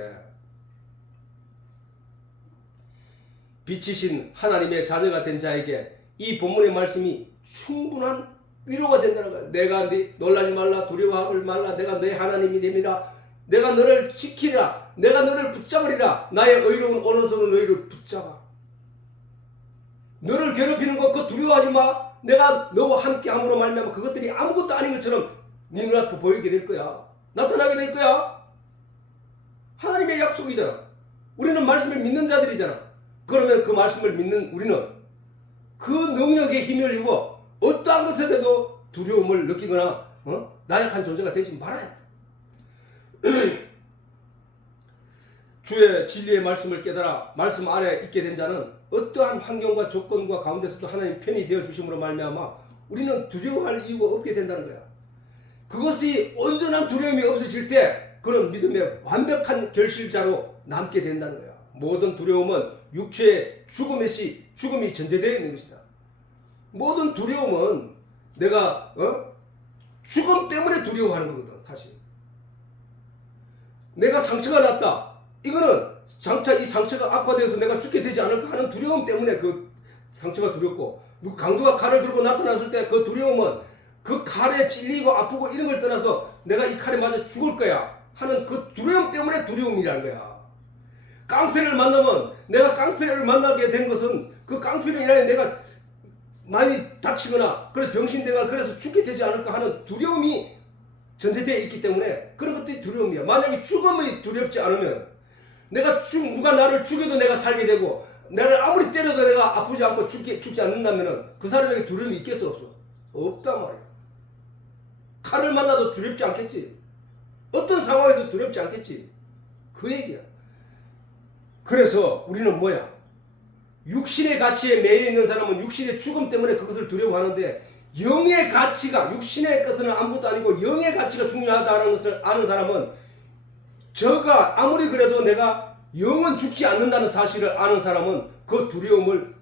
빛이신 하나님의 자녀가 된 자에게 이 본문의 말씀이 충분한 위로가 된다는 거야. 내가 놀라지 말라, 두려워하지 말라, 내가 너의 하나님이 됩니다. 내가 너를 지키라. 내가 너를 붙잡으리라. 나의 의로운 오른손은 너희를 붙잡아. 너를 괴롭히는 것 그거 두려워하지 마. 내가 너와 함께 함으로 말미암아 그것들이 아무것도 아닌 것처럼 네 눈앞에 보이게 될 거야. 나타나게 될 거야. 하나님의 약속이잖아. 우리는 말씀을 믿는 자들이잖아. 그러면 그 말씀을 믿는 우리는 그 능력에 힘을 입어 어떠한 것에도 두려움을 느끼거나 나약한 존재가 되지 말아야 돼. 주의 진리의 말씀을 깨달아 말씀 안에 있게 된 자는 어떠한 환경과 조건과 가운데서도 하나님 편이 되어 주심으로 말미암아 우리는 두려워할 이유가 없게 된다는 거야. 그것이 온전한 두려움이 없어질 때 그는 믿음의 완벽한 결실자로 남게 된다는 거야. 모든 두려움은 육체의 죽음이 전제되어 있는 것이다. 모든 두려움은 내가 죽음 때문에 두려워하는 거거든. 사실 내가 상처가 났다. 이거는 이 상처가 악화되어서 내가 죽게 되지 않을까 하는 두려움 때문에 그 상처가 두렵고, 강도가 칼을 들고 나타났을 때 그 두려움은 그 칼에 찔리고 아프고 이런 걸 떠나서 내가 이 칼에 맞아 죽을 거야 하는 그 두려움 때문에 두려움이라는 거야. 깡패를 만나면 내가 깡패를 만나게 된 것은 그 깡패로 인하여 내가 많이 다치거나 그래 병신되거나 그래서 죽게 되지 않을까 하는 두려움이 전제되어 있기 때문에 그런 것들이 두려움이야. 만약에 죽음이 두렵지 않으면 누가 나를 죽여도 내가 살게 되고 나를 아무리 때려도 내가 아프지 않고 죽지 않는다면 그 사람에게 두려움이 있겠어 없어? 없단 말이야. 칼을 만나도 두렵지 않겠지. 어떤 상황에서 두렵지 않겠지. 그 얘기야. 그래서 우리는 뭐야? 육신의 가치에 매여 있는 사람은 육신의 죽음 때문에 그것을 두려워하는데, 영의 가치가, 육신의 것은 아무것도 아니고 영의 가치가 중요하다는 것을 아는 사람은, 저가 아무리 그래도 내가 영은 죽지 않는다는 사실을 아는 사람은 그 두려움을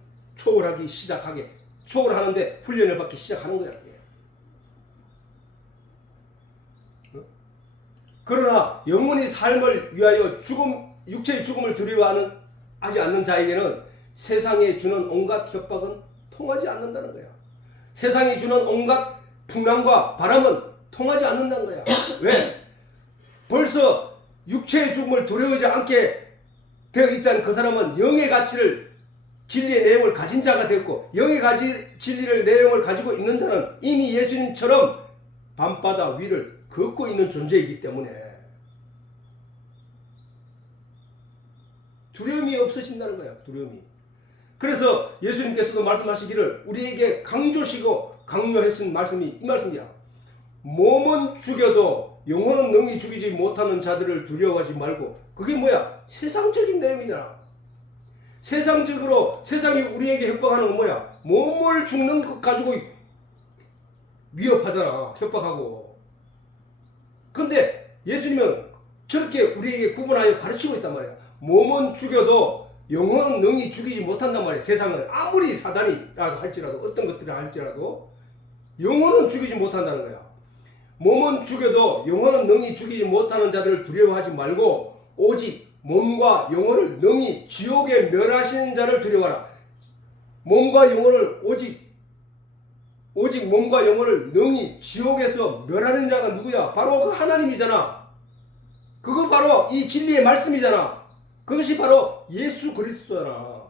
초월하는데 훈련을 받기 시작하는 거야. 그러나 영혼의 삶을 위하여 육체의 죽음을 두려워하지 않는 자에게는 세상에 주는 온갖 협박은 통하지 않는다는 거야. 세상이 주는 온갖 풍랑과 바람은 통하지 않는다는 거야. 왜? 벌써 육체의 죽음을 두려워하지 않게 되어 있다는 그 사람은 영의 가치를, 진리의 내용을 가진 자가 됐고, 영의 진리를 내용을 가지고 있는 자는 이미 예수님처럼 밤바다 위를 걷고 있는 존재이기 때문에 두려움이 없으신다는 거야. 두려움이. 그래서 예수님께서도 말씀하시기를 우리에게 강조시고 강요하신 말씀이 이 말씀이야. 몸은 죽여도 영혼은 능히 죽이지 못하는 자들을 두려워하지 말고. 그게 뭐야? 세상적인 내용이잖아. 세상이 우리에게 협박하는 건 뭐야? 몸을 죽는 것 가지고 위협하잖아. 협박하고. 근데 예수님은 저렇게 우리에게 구분하여 가르치고 있단 말이야. 몸은 죽여도 영혼은 능히 죽이지 못한단 말이야. 세상은 아무리 사단이라고 할지라도, 어떤 것들을 할지라도 영혼은 죽이지 못한다는 거야. 몸은 죽여도 영혼은 능히 죽이지 못하는 자들을 두려워하지 말고 오직 몸과 영혼을 능히 지옥에 멸하시는 자를 두려워하라. 오직 몸과 영혼을 능히 지옥에서 멸하는 자가 누구야? 바로 그 하나님이잖아. 그거 바로 이 진리의 말씀이잖아. 그것이 바로 예수 그리스도잖아.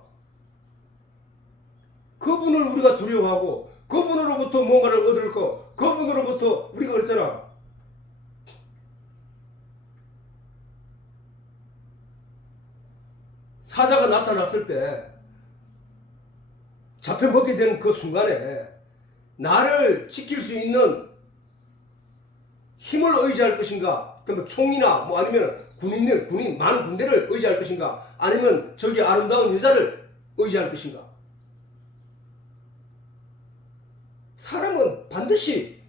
그분을 우리가 두려워하고 그분으로부터 뭔가를 얻을 거, 그분으로부터 우리가 그랬잖아. 사자가 나타났을 때 잡혀먹게 되는 그 순간에 나를 지킬 수 있는 힘을 의지할 것인가, 총이나 아니면 군인 많은 군대를 의지할 것인가, 아니면 저기 아름다운 여자를 의지할 것인가. 사람은 반드시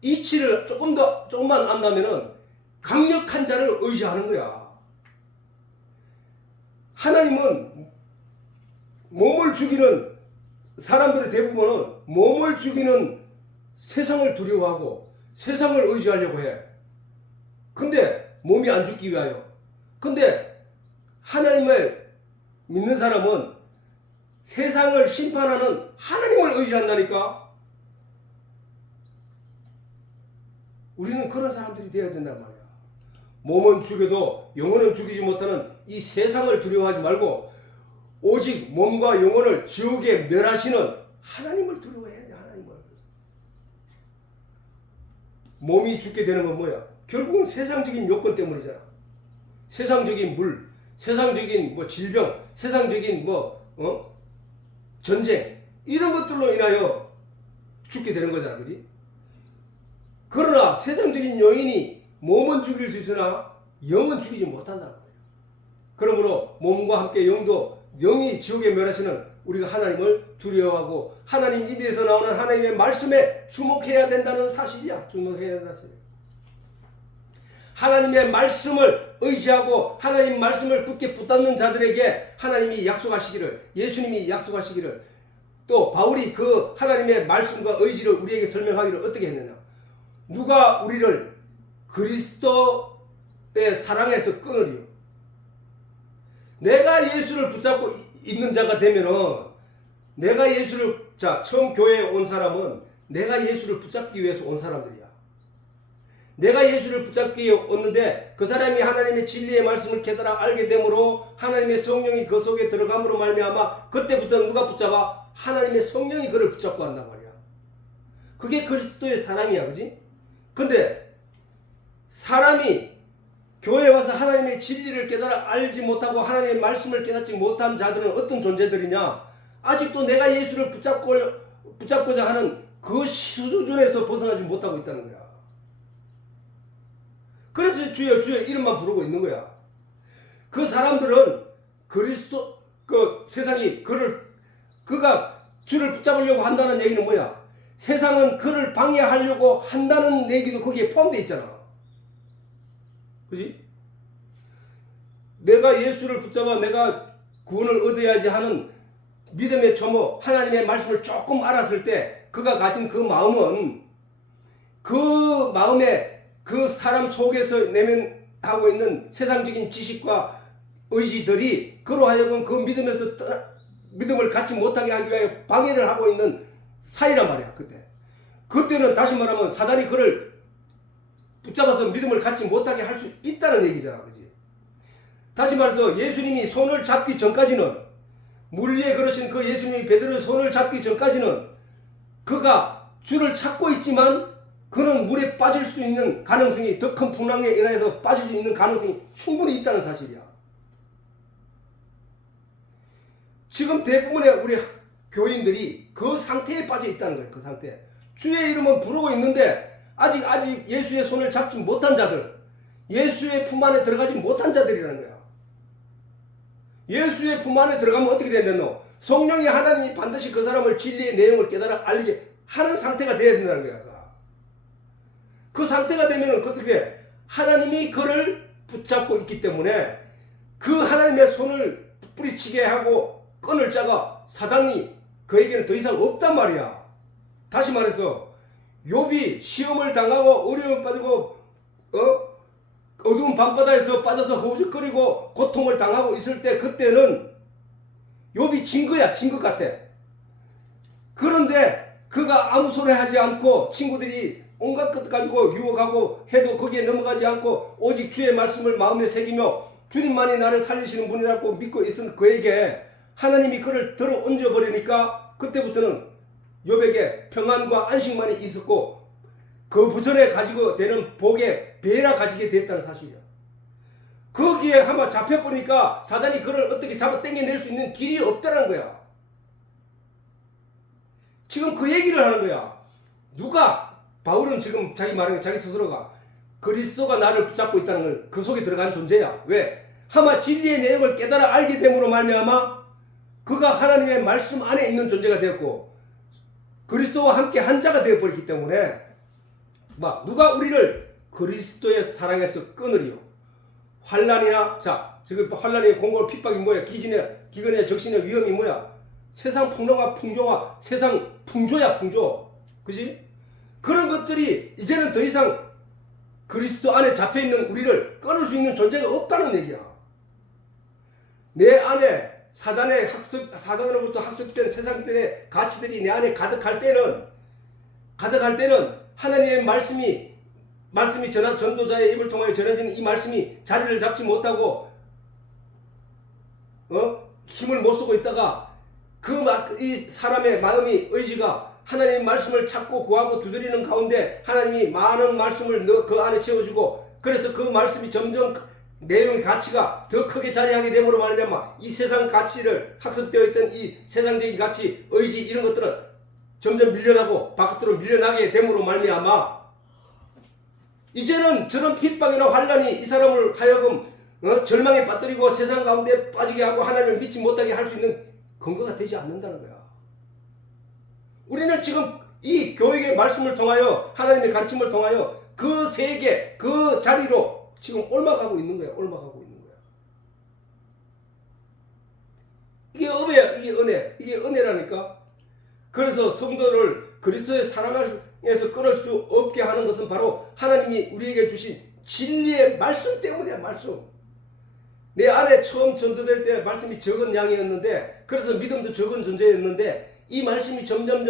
이치를 조금만 안다면은 강력한 자를 의지하는 거야. 하나님은 몸을 죽이는 사람들의 대부분은 몸을 죽이는 세상을 두려워하고 세상을 의지하려고 해. 근데 몸이 안 죽기 위하여. 근데 하나님을 믿는 사람은 세상을 심판하는 하나님을 의지한다니까. 우리는 그런 사람들이 되어야 된단 말이야. 몸은 죽여도 영혼은 죽이지 못하는 이 세상을 두려워하지 말고 오직 몸과 영혼을 지옥에 멸하시는 하나님을 두려워해야 돼. 하나님을. 몸이 죽게 되는 건 뭐야? 결국은 세상적인 요건 때문이잖아. 세상적인 물, 세상적인 뭐 질병, 세상적인 전쟁 이런 것들로 인하여 죽게 되는 거잖아, 그지? 그러나 세상적인 요인이 몸은 죽일 수 있으나 영은 죽이지 못한다는 거예요. 그러므로 몸과 함께 영이 지옥에 멸하시는 우리가 하나님을 두려워하고 하나님 입에서 나오는 하나님의 말씀에 주목해야 된다는 사실이야. 주목해야 된다는 사실이야. 하나님의 말씀을 의지하고 하나님 말씀을 굳게 붙잡는 자들에게 하나님이 약속하시기를, 예수님이 약속하시기를, 또 바울이 그 하나님의 말씀과 의지를 우리에게 설명하기를 어떻게 했느냐? 누가 우리를 그리스도의 사랑에서 끊으리요? 내가 예수를 붙잡고 있는 자가 되면은, 내가 예수를, 처음 교회에 온 사람은 내가 예수를 붙잡기 위해서 온 사람들이야. 내가 예수를 붙잡기 위해 왔는데 그 사람이 하나님의 진리의 말씀을 깨달아 알게 되므로 하나님의 성령이 그 속에 들어감으로 말미암아 그때부터 누가 붙잡아? 하나님의 성령이 그를 붙잡고 한단 말이야. 그게 그리스도의 사랑이야, 그지? 근데 사람이 교회에 와서 하나님의 진리를 깨달아 알지 못하고 하나님의 말씀을 깨닫지 못한 자들은 어떤 존재들이냐? 아직도 내가 예수를 붙잡고자 하는 그 수준에서 벗어나지 못하고 있다는 거야. 그래서 주여 주여 이름만 부르고 있는 거야. 그 사람들은 그리스도, 세상이 그가 주를 붙잡으려고 한다는 얘기는 뭐야? 세상은 그를 방해하려고 한다는 얘기도 거기에 포함되어 있잖아. 그지? 내가 예수를 붙잡아 내가 구원을 얻어야지 하는 믿음의 초모, 하나님의 말씀을 조금 알았을 때 그가 가진 그 마음은 그 마음에 그 사람 속에서 내면하고 있는 세상적인 지식과 의지들이 그로 하여금 그 믿음을 갖지 못하게 하기 위하여 방해를 하고 있는 사이란 말이야. 그때는 다시 말하면 사단이 그를 붙잡아서 믿음을 갖지 못하게 할 수 있다는 얘기잖아. 그지? 다시 말해서 예수님이 손을 잡기 전까지는, 물 위에 걸으신 그 예수님이 베드로의 손을 잡기 전까지는 그가 주를 찾고 있지만 그는 물에 빠질 수 있는 가능성이, 더 큰 풍랑에 인하여서 빠질 수 있는 가능성이 충분히 있다는 사실이야. 지금 대부분의 우리 교인들이 그 상태에 빠져 있다는 거예요. 그 상태. 주의 이름은 부르고 있는데 아직 예수의 손을 잡지 못한 자들, 예수의 품 안에 들어가지 못한 자들이라는 거야. 예수의 품 안에 들어가면 어떻게 되느냐? 성령이 하나님이 반드시 그 사람을 진리의 내용을 깨달아 알게 하는 상태가 되어야 된다는 거야. 그 상태가 되면은 어떻게 하나님이 그를 붙잡고 있기 때문에 그 하나님의 손을 뿌리치게 하고 끊을 자가 사단이 그에게는 더 이상 없단 말이야. 다시 말해서 욥이 시험을 당하고 어려움을 빠지고 어두운 밤바다에서 빠져서 허우적거리고 고통을 당하고 있을 때 그때는 욥이 진 거야. 진 것 같아. 그런데 그가 아무 소리 하지 않고 친구들이 온갖 것 가지고 유혹하고 해도 거기에 넘어가지 않고 오직 주의 말씀을 마음에 새기며 주님만이 나를 살리시는 분이라고 믿고 있던 그에게 하나님이 그를 들어 얹어버리니까 그때부터는 욥에게 평안과 안식만이 있었고 그 부전에 가지고 되는 복의 배라 가지게 됐다는 사실이야. 거기에 한번 잡혀버리니까 사단이 그를 어떻게 잡아 당겨낼 수 있는 길이 없다는 거야. 지금 그 얘기를 하는 거야. 바울은 지금 자기 말하는 자기 스스로가 그리스도가 나를 붙잡고 있다는 걸 그 속에 들어간 존재야. 왜? 하마 진리의 내용을 깨달아 알게 됨으로 말미암아 그가 하나님의 말씀 안에 있는 존재가 되었고 그리스도와 함께 한 자가 되어버렸기 때문에 누가 우리를 그리스도의 사랑에서 끊으리요? 환난이나 지금 환난의 공고와 핍박이 뭐야? 기근의 적신의 위험이 뭐야? 세상 풍랑과 풍조와 세상 풍조야. 풍조. 그지? 그런 것들이 이제는 더 이상 그리스도 안에 잡혀있는 우리를 끊을 수 있는 존재가 없다는 얘기야. 내 안에 사단으로부터 학습된 세상들의 가치들이 내 안에 가득할 때는 하나님의 말씀이 말씀이 전도자의 입을 통하여 전해진 이 말씀이 자리를 잡지 못하고 힘을 못 쓰고 있다가 이 사람의 마음이 의지가 하나님의 말씀을 찾고 구하고 두드리는 가운데 하나님이 많은 말씀을 그 안에 채워주고 그래서 그 말씀이 점점 내용의 가치가 더 크게 자리하게 됨으로 말미암아 이 세상 가치를 학습되어 있던 이 세상적인 가치, 의지 이런 것들은 점점 밀려나고 바깥으로 밀려나게 됨으로 말미암아 이제는 저런 핍박이나 환란이 이 사람을 하여금 절망에 빠뜨리고 세상 가운데 빠지게 하고 하나님을 믿지 못하게 할 수 있는 근거가 되지 않는다는 거야. 우리는 지금 이 교육의 말씀을 통하여 하나님의 가르침을 통하여 그 세계, 그 자리로 지금 올라가고 있는 거야. 올라가고 있는 거야. 이게 은혜야. 이게 은혜라니까. 그래서 성도를 그리스도의 사랑에서 끊을 수 없게 하는 것은 바로 하나님이 우리에게 주신 진리의 말씀 때문이야. 말씀. 내 안에 처음 전도될 때 말씀이 적은 양이었는데 그래서 믿음도 적은 존재였는데 이 말씀이 점점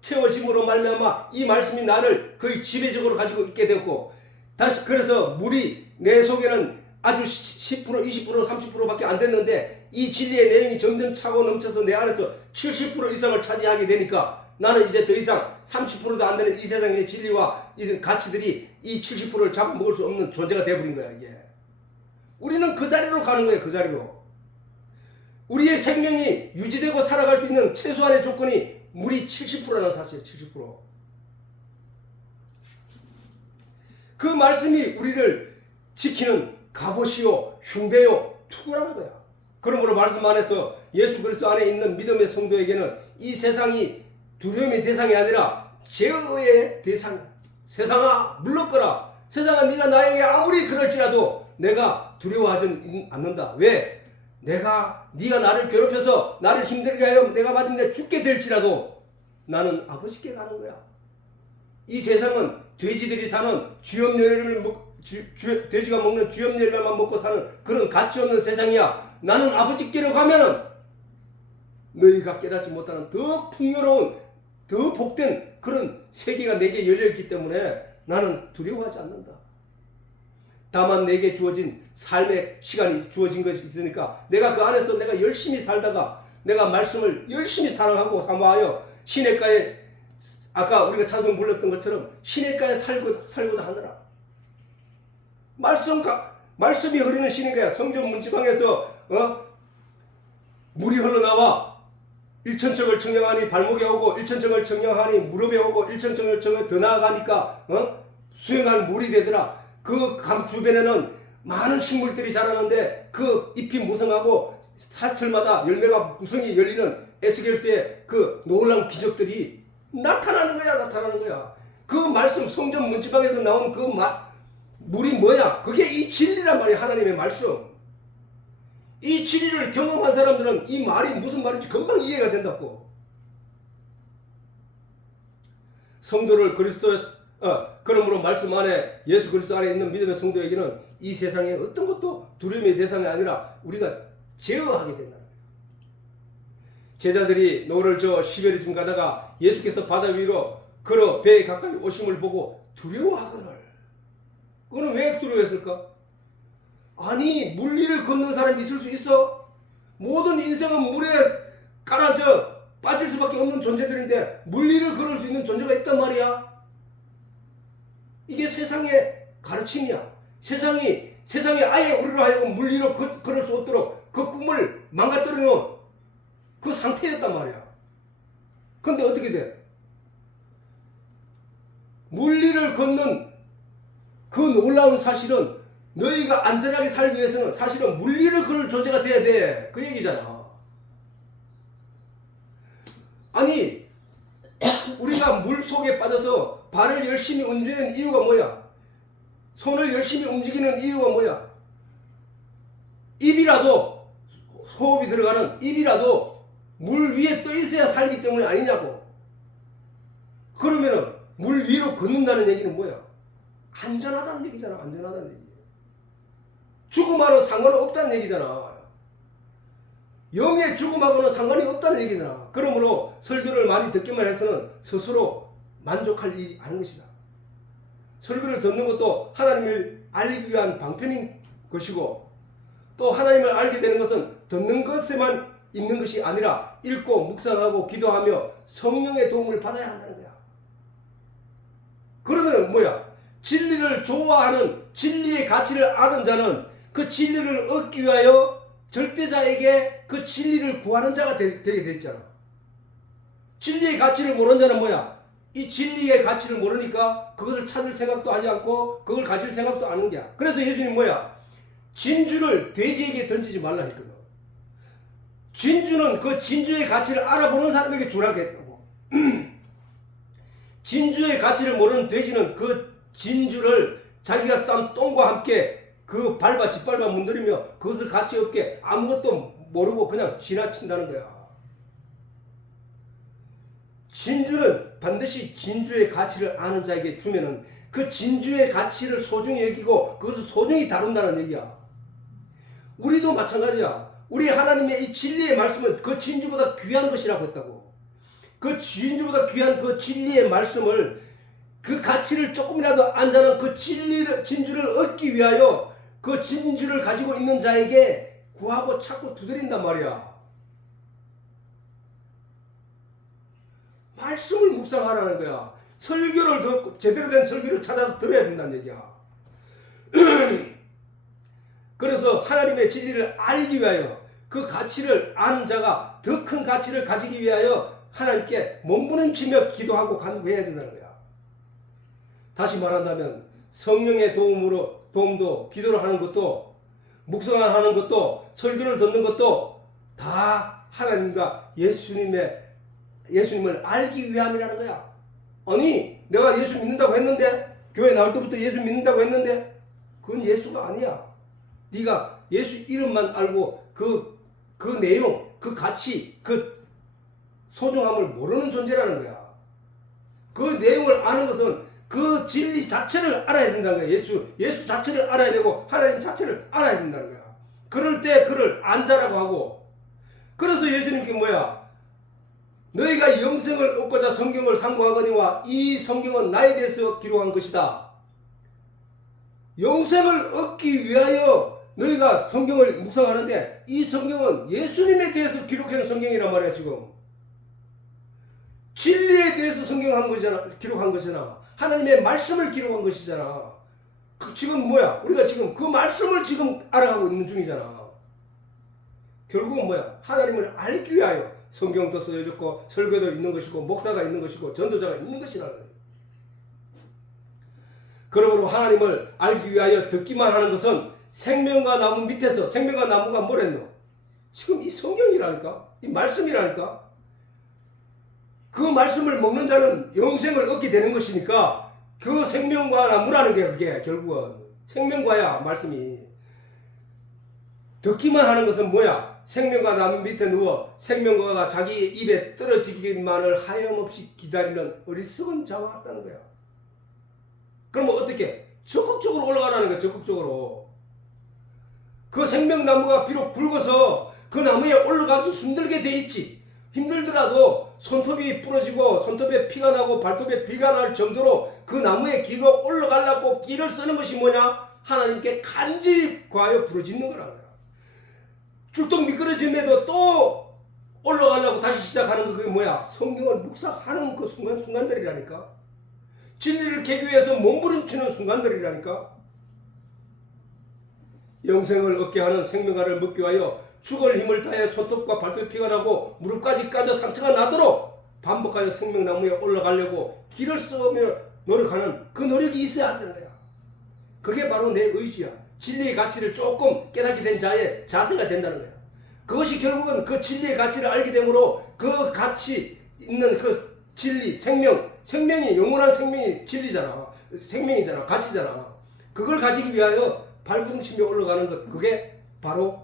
채워짐으로 말미암아 이 말씀이 나를 거의 지배적으로 가지고 있게 되었고 다시 그래서 물이 내 속에는 아주 10% 20% 30%밖에 안 됐는데 이 진리의 내용이 점점 차고 넘쳐서 내 안에서 70% 이상을 차지하게 되니까 나는 이제 더 이상 30%도 안 되는 이 세상의 진리와 이 가치들이 이 70%를 잡아먹을 수 없는 존재가 되어버린 거야. 이게 우리는 그 자리로 가는 거예요. 그 자리로 우리의 생명이 유지되고 살아갈 수 있는 최소한의 조건이 물이 70%라는 사실이에요. 70%. 그 말씀이 우리를 지키는 갑옷이요 흉배요 투구라는 거야. 그러므로 말씀 안에서 예수 그리스도 안에 있는 믿음의 성도에게는 이 세상이 두려움의 대상이 아니라 제어의 대상. 세상아 물러거라. 세상아 네가 나에게 아무리 그럴지라도 내가 두려워하지 않는다. 왜? 네가 나를 괴롭혀서 나를 힘들게 하여 내가 마침내 죽게 될지라도 나는 아버지께 가는 거야. 이 세상은 돼지들이 사는 돼지가 먹는 쥐염열매만 먹고 사는 그런 가치 없는 세상이야. 나는 아버지께로 가면은 너희가 깨닫지 못하는 더 풍요로운 더 복된 그런 세계가 내게 열려있기 때문에 나는 두려워하지 않는다. 다만 내게 주어진 삶의 시간이 주어진 것이 있으니까 내가 그 안에서 내가 열심히 살다가 내가 말씀을 열심히 사랑하고 사모하여 시냇가에 아까 우리가 찬송 불렀던 것처럼 시냇가에 살고자 하느라 말씀이 흐르는 시냇가야. 성전 문지방에서 물이 흘러나와 일천척을 청량하니 발목에 오고 일천척을 청량하니 무릎에 오고 일천척을 더 나아가니까 수영한 물이 되더라. 그 강 주변에는 많은 식물들이 자라는데 그 잎이 무성하고 사철마다 열매가 무성히 열리는 에스겔스의 그 놀라운 기적들이 나타나는 거야. 그 말씀 성전 문지방에서 나온 그 물이 뭐야? 그게 이 진리란 말이야. 하나님의 말씀. 이 진리를 경험한 사람들은 이 말이 무슨 말인지 금방 이해가 된다고. 성도를 그러므로 말씀 안에 예수 그리스도 안에 있는 믿음의 성도에게는 이 세상에 어떤 것도 두려움의 대상이 아니라 우리가 제어하게 된다. 제자들이 노를 저 시베리쯤 가다가 예수께서 바다 위로 걸어 배에 가까이 오심을 보고 두려워하거늘. 그거는 왜 두려워했을까? 아니 물 위를 걷는 사람이 있을 수 있어? 모든 인생은 물에 깔아져 빠질 수밖에 없는 존재들인데 물 위를 걸을 수 있는 존재가 있단 말이야. 이게 세상의 가르침이야. 세상이 아예 우리로 하여금 물 위로 걸을 수 없도록 그 꿈을 망가뜨려 놓은 그 상태였단 말이야. 근데 어떻게 돼? 물 위를 걷는 그 놀라운 사실은 너희가 안전하게 살기 위해서는 사실은 물 위를 걸을 존재가 돼야 돼. 그 얘기잖아. 아니 우리가 물 속에 빠져서 발을 열심히 움직이는 이유가 뭐야? 손을 열심히 움직이는 이유가 뭐야? 입이라도 호흡이 들어가는 입이라도 물 위에 떠 있어야 살기 때문에 아니냐고. 그러면은 물 위로 걷는다는 얘기는 뭐야? 안전하다는 얘기잖아. 안전하다는 얘기. 죽음하고는 상관없다는 얘기잖아. 영의 죽음하고는 상관이 없다는 얘기잖아. 그러므로 설교를 많이 듣기만 해서는 스스로 만족할 일이 아닌 것이다. 설교를 듣는 것도 하나님을 알기 위한 방편인 것이고, 또 하나님을 알게 되는 것은 듣는 것에만 있는 것이 아니라 읽고 묵상하고 기도하며 성령의 도움을 받아야 한다는 거야. 그러면 뭐야? 진리를 좋아하는, 진리의 가치를 아는 자는 그 진리를 얻기 위하여 절대자에게 그 진리를 구하는 자가 되게 돼 있잖아. 진리의 가치를 모르는 자는 뭐야? 이 진리의 가치를 모르니까 그것을 찾을 생각도 하지 않고 그걸 가질 생각도 안 하는 거야. 그래서 예수님 뭐야? 진주를 돼지에게 던지지 말라 했거든. 진주는 그 진주의 가치를 알아보는 사람에게 주라고 했다고. 진주의 가치를 모르는 돼지는 그 진주를 자기가 싼 똥과 함께 그 짓밟아 문드리며 그것을 가치 없게 아무것도 모르고 그냥 지나친다는 거야. 진주는 반드시 진주의 가치를 아는 자에게 주면은 그 진주의 가치를 소중히 여기고 그것을 소중히 다룬다는 얘기야. 우리도 마찬가지야. 우리 하나님의 이 진리의 말씀은 그 진주보다 귀한 것이라고 했다고. 그 진주보다 귀한 그 진리의 말씀을, 그 가치를 조금이라도 안 자는 그 진주를 얻기 위하여 그 진주를 가지고 있는 자에게 구하고 찾고 두드린단 말이야. 말씀을 묵상하라는 거야. 설교를 듣고 제대로 된 설교를 찾아서 들어야 된다는 얘기야. 그래서 하나님의 진리를 알기 위하여 그 가치를 아는 자가 더 큰 가치를 가지기 위하여 하나님께 몸부림치며 기도하고 간구해야 된다는 거야. 다시 말한다면 성령의 도움도 기도를 하는 것도, 묵상을 하는 것도, 설교를 듣는 것도 다 하나님과 예수님을 알기 위함이라는 거야. 아니 내가 예수 믿는다고 했는데, 교회 나올 때부터 예수 믿는다고 했는데 그건 예수가 아니야. 네가 예수 이름만 알고 그 내용, 그 가치, 그 소중함을 모르는 존재라는 거야. 그 내용을 아는 것은 그 진리 자체를 알아야 된다는 거야. 예수 자체를 알아야 되고 하나님 자체를 알아야 된다는 거야. 그럴 때 그를 안자라고 하고. 그래서 예수님께 뭐야? 너희가 영생을 얻고자 성경을 상고하거니와 이 성경은 나에 대해서 기록한 것이다. 영생을 얻기 위하여 너희가 성경을 묵상하는데 이 성경은 예수님에 대해서 기록한 성경이란 말이야. 지금 진리에 대해서 성경한 거잖아. 기록한 것이잖아. 하나님의 말씀을 기록한 것이잖아. 지금 뭐야? 우리가 지금 그 말씀을 지금 알아가고 있는 중이잖아. 결국은 뭐야? 하나님을 알기 위하여 성경도 써졌고 설교도 있는 것이고 목사가 있는 것이고 전도자가 있는 것이라는 거예요. 그러므로 하나님을 알기 위하여 듣기만 하는 것은 생명과 나무 밑에서, 생명과 나무가 뭐랬노? 지금 이 성경이라니까? 이 말씀이라니까? 그 말씀을 먹는 자는 영생을 얻게 되는 것이니까 그 생명과 나무라는 게 그게 결국은 생명과야 말씀이. 듣기만 하는 것은 뭐야? 생명과 나무 밑에 누워 생명과가 자기 입에 떨어지기만을 하염없이 기다리는 어리석은 자와 같다는 거야. 그러면 어떻게? 적극적으로 올라가라는 거야. 적극적으로. 그 생명나무가 비록 굵어서 그 나무에 올라가기 힘들게 돼 있지. 힘들더라도 손톱이 부러지고 손톱에 피가 나고 발톱에 피가 날 정도로 그 나무에 기가 올라가려고 길을 쓰는 것이 뭐냐? 하나님께 간절히 구하여 부르짖는 거라는 거야. 쭉쭉 미끄러짐에도 또 올라가려고 다시 시작하는 거. 그게 뭐야? 성경을 묵상하는 그 순간들이라니까. 진리를 깨기 위해서 몸부림치는 순간들이라니까. 영생을 얻게 하는 생명과를 먹기 위하여 죽을 힘을 다해 손톱과 발톱에 피가 나고 무릎까지 까져 상처가 나도록 반복하여 생명나무에 올라가려고 길을 쓰며 노력하는 그 노력이 있어야 한다는 거야. 그게 바로 내 의지야. 진리의 가치를 조금 깨닫게 된 자의 자세가 된다는 거야. 그것이 결국은 그 진리의 가치를 알게 되므로 그 가치 있는 그 진리, 생명이 영원한 생명이 진리잖아. 생명이잖아. 가치잖아. 그걸 가지기 위하여 발부둥치며 올라가는 것, 그게 바로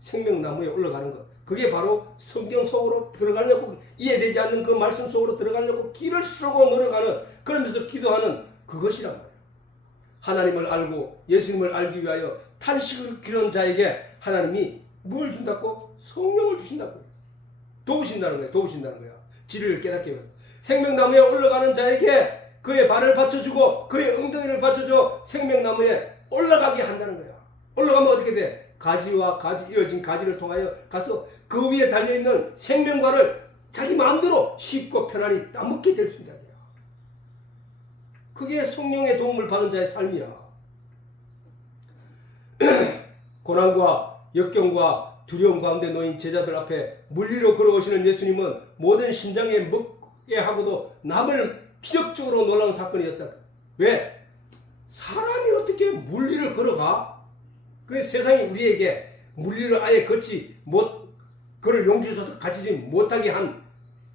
생명나무에 올라가는 것. 그게 바로 성경 속으로 들어가려고, 이해되지 않는 그 말씀 속으로 들어가려고 길을 쓰고 노력하는, 그러면서 기도하는 그것이란 말이야. 하나님을 알고 예수님을 알기 위하여 탄식을 기르는 자에게 하나님이 뭘 준다고? 성령을 주신다고. 도우신다는 거야. 진리를 깨닫게 해서. 생명나무에 올라가는 자에게 그의 발을 받쳐주고 그의 엉덩이를 받쳐줘 생명나무에 올라가게 한다는 거야. 올라가면 어떻게 돼? 가지와 가지 이어진 가지를 통하여 가서 그 위에 달려있는 생명과를 자기 마음대로 쉽고 편안히 따먹게 될 수 있다. 그게 성령의 도움을 받은 자의 삶이야. 고난과 역경과 두려움 가운데 놓인 제자들 앞에 물리로 걸어오시는 예수님은 모든 심장에 먹게 하고도 남을 기적적으로 놀라운 사건이었다. 왜? 사람이 어떻게 물리를 걸어가? 그 세상이 우리에게 물리를 아예 그를 용기 줘서 가지지 못하게 한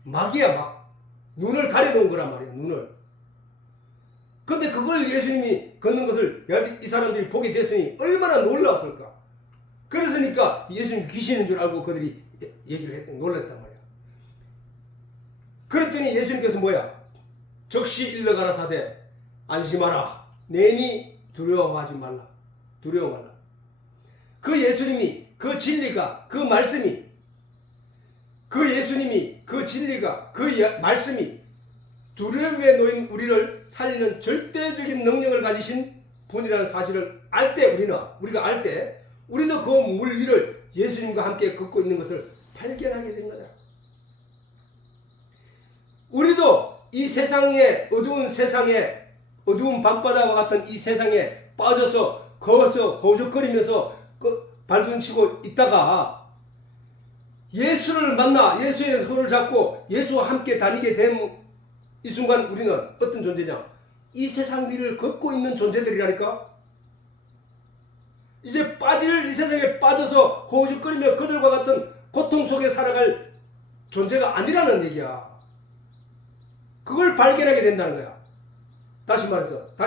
막이야, 막. 눈을 가려놓은 거란 말이야, 눈을. 근데 그걸 예수님이 걷는 것을 이 사람들이 보게 됐으니 얼마나 놀라웠을까. 그랬으니까 예수님 귀신인 줄 알고 그들이 놀랬단 말이야. 그랬더니 예수님께서 뭐야? 즉시 일러 가라사대 안심하라. 내니 두려워하지 말라. 두려워 말라. 그 예수님이, 그 진리가, 그 말씀이, 그 예수님이, 그 진리가, 그 말씀이 두려움에 놓인 우리를 살리는 절대적인 능력을 가지신 분이라는 사실을 알 때, 우리가 알 때, 우리도 그 물 위를 예수님과 함께 걷고 있는 것을 발견하게 된 거다. 우리도 이 어두운 밤바다와 같은 이 세상에 빠져서 거기서 허우적거리면서 발둥치고 있다가 예수를 만나 예수의 손을 잡고 예수와 함께 다니게 된 이 순간 우리는 어떤 존재냐? 이 세상 위를 걷고 있는 존재들이라니까. 이제 이 세상에 빠져서 허우적거리며 그들과 같은 고통 속에 살아갈 존재가 아니라는 얘기야. 그걸 발견하게 된다는 거야. 다시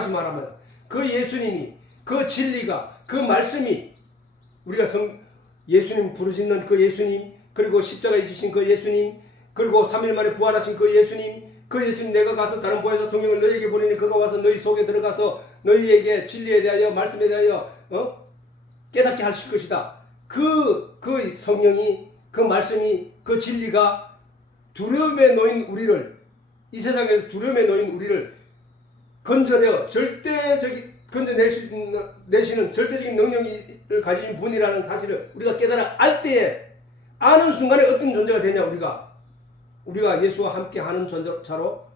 말하면 그 예수님이, 그 진리가, 그 말씀이 우리가 예수님 부르시는 그 예수님, 그리고 십자가에 지신 그 예수님, 그리고 3일 만에 부활하신 그 예수님, 그 예수님 내가 가서 다른 보혜사 성령을 너희에게 보내니 그가 와서 너희 속에 들어가서 너희에게 진리에 대하여 말씀에 대하여 깨닫게 하실 것이다. 그 성령이, 그 말씀이, 그 진리가 두려움에 놓인 우리를, 이 세상에서 두려움에 놓인 우리를 건져내시는 절대적인 능력을 가진 분이라는 사실을 우리가 깨달아 알 때에, 아는 순간에 어떤 존재가 되냐? 우리가 예수와 함께 하는 존재로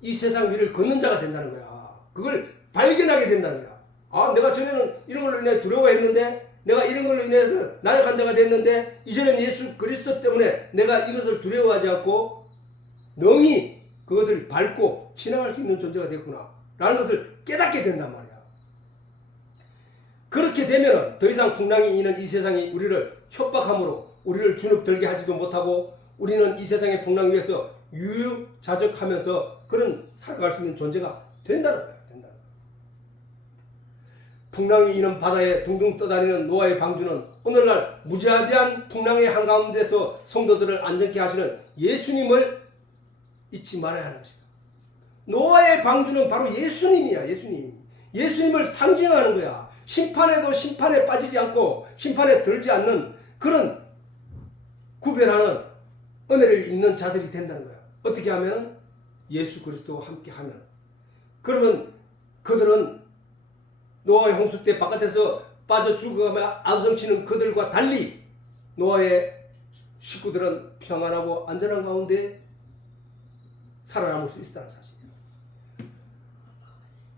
이 세상 위를 걷는 자가 된다는 거야. 그걸 발견하게 된다는 거야. 아, 내가 전에는 이런 걸로 인해 두려워했는데, 내가 이런 걸로 인해서 나약한 자가 됐는데, 이제는 예수 그리스도 때문에 내가 이것을 두려워하지 않고 능히 그것을 밟고 지나갈 수 있는 존재가 됐구나 라는 것을 깨닫게 된단 말이야. 그렇게 되면 더 이상 풍랑이 있는 이 세상이 우리를 협박함으로 우리를 주눅들게 하지도 못하고, 우리는 이 세상의 풍랑 위에서 유유자적하면서 그런 살아갈 수 있는 존재가 된다는 거야. 풍랑이 있는 바다에 둥둥 떠다니는 노아의 방주는 오늘날 무자비한 풍랑의 한가운데서 성도들을 안전케 하시는 예수님을 잊지 말아야 하는 것이다. 노아의 방주는 바로 예수님이야. 예수님을 상징하는 거야. 심판에도 심판에 빠지지 않고 심판에 들지 않는 그런 구별하는 은혜를 입는 자들이 된다는 거야. 어떻게 하면? 예수 그리스도와 함께 하면. 그러면 그들은 노아의 홍수 때 바깥에서 빠져 죽어가며 암성치는 그들과 달리 노아의 식구들은 평안하고 안전한 가운데 살아남을 수 있다는 사실이에요.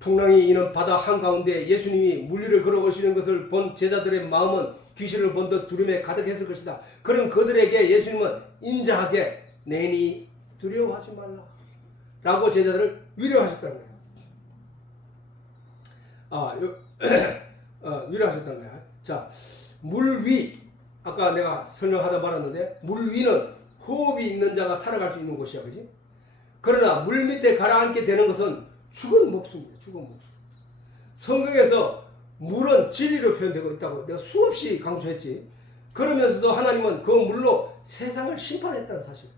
풍랑이 있는 바다 한가운데 예수님이 물리를 걸어오시는 것을 본 제자들의 마음은 귀신을 본 듯 두려움에 가득했을 것이다. 그런 그들에게 예수님은 인자하게 내니 두려워하지 말라 라고 제자들을 위로하셨다는 거예요. 위로하셨다는 거야. 자, 물 위, 아까 내가 설명하다 말았는데, 물 위는 호흡이 있는 자가 살아갈 수 있는 곳이야, 그지? 그러나 물 밑에 가라앉게 되는 것은 죽은 목숨이에요. 죽은 목숨. 성경에서 물은 진리로 표현되고 있다고 내가 수없이 강조했지. 그러면서도 하나님은 그 물로 세상을 심판했다는 사실.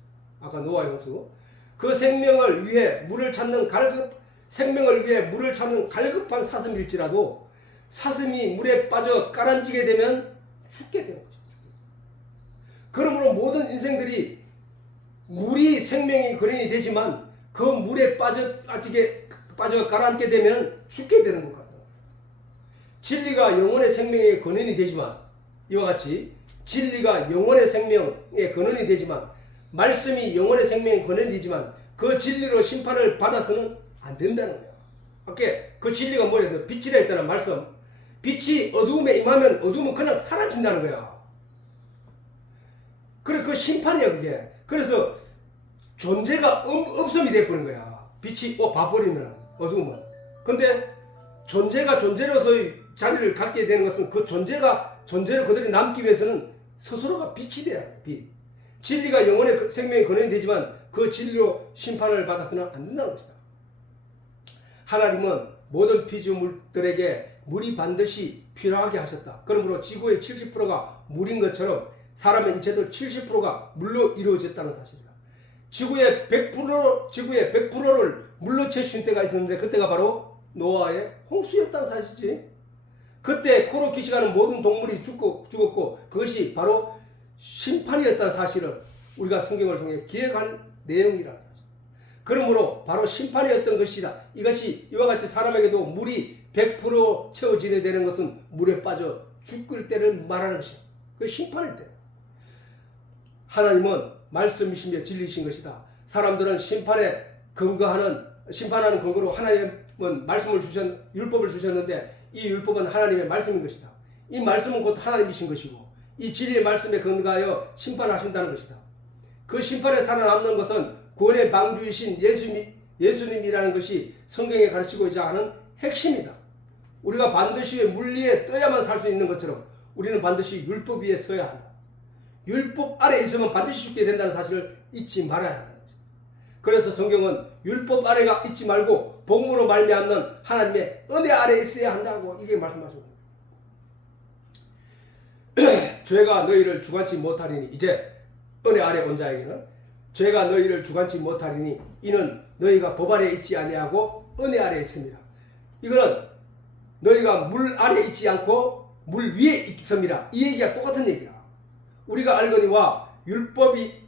아까 노아의 홍수. 그 생명을 위해 물을 찾는 갈급한 사슴일지라도 사슴이 물에 빠져 가라앉게 되면 죽게 되는 거죠. 그러므로 모든 인생들이 물이 생명의 근원이 되지만 그 물에 빠지게 빠져 가라앉게 되면 죽게 되는 것 같아요. 진리가 영혼의 생명의 근원이 되지만 이와 같이 진리가 영혼의 생명의 근원이 되지만 말씀이 영혼의 생명의 근원이 되지만 그 진리로 심판을 받아서는 안 된다는 거예요. 아까 그 진리가 뭐래요? 빛이라 했잖아. 말씀. 빛이 어두움에 임하면 어두움은 그냥 사라진다는 거야. 그래 그 심판이야 그게. 그래서 존재가 없음이 돼버린 거야. 빛이 봐버리면 어두움은. 근데 존재가 존재로서의 자리를 갖게 되는 것은 그 존재를 그들이 남기 위해서는 스스로가 빛이 돼야 돼. 빛. 진리가 영혼의 생명의 근원이 되지만 그 진리로 심판을 받아서는 안 된다는 것이다. 하나님은 모든 피조물들에게 물이 반드시 필요하게 하셨다. 그러므로 지구의 70%가 물인 것처럼 사람의 인체도 70%가 물로 이루어졌다는 사실이다. 지구의 100%를 물로 채운 때가 있었는데 그때가 바로 노아의 홍수였다는 사실이지. 그때 코로 기식하는 모든 동물이 죽었고 그것이 바로 심판이었다는 사실을 우리가 성경을 통해 기억할 내용이라는 사실. 그러므로 바로 심판이었던 것이다. 이것이 이와 같이 사람에게도 물이 100% 채워지게 되는 것은 물에 빠져 죽을 때를 말하는 것이다. 그 심판일 때. 하나님은 말씀이시며 진리이신 것이다. 사람들은 심판하는 근거로 하나님은 율법을 주셨는데 이 율법은 하나님의 말씀인 것이다. 이 말씀은 곧 하나님이신 것이고 이 진리의 말씀에 근거하여 심판하신다는 것이다. 그 심판에 살아남는 것은 구원의 방주이신 예수님이라는 것이 성경에 가르치고자 하는 핵심이다. 우리가 반드시 물 위에 떠야만 살 수 있는 것처럼 우리는 반드시 율법 위에 서야 한다. 율법 아래 있으면 반드시 죽게 된다는 사실을 잊지 말아야 한다는 것이다. 그래서 성경은 율법 아래가 있지 말고 복음으로 말미암는 하나님의 은혜 아래 있어야 한다고 이게 말씀하시고 죄가 너희를 주관치 못하리니 이제 은혜 아래 온 자에게는 죄가 너희를 주관치 못하리니 이는 너희가 법 아래 있지 아니하고 은혜 아래 있습니다. 이거는 너희가 물 아래 있지 않고 물 위에 있습니다. 이 얘기가 똑같은 얘기야. 우리가 알거니와 율법이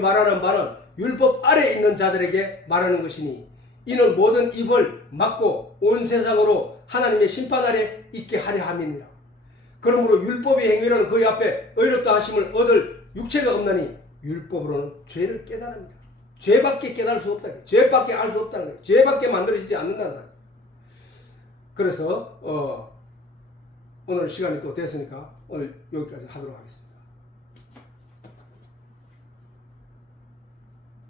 말하는 말은 율법 아래 있는 자들에게 말하는 것이니 이는 모든 입을 막고 온 세상으로 하나님의 심판 아래 있게 하려 함이니라. 그러므로 율법의 행위는 그의 앞에 의롭다 하심을 얻을 육체가 없나니 율법으로는 죄를 깨달습니다. 죄밖에 깨달을 수 없다. 죄밖에 알 수 없다는 거예요. 죄밖에 만들어지지 않는다는 사실. 그래서 오늘 시간이 또 됐으니까 오늘 여기까지 하도록 하겠습니다.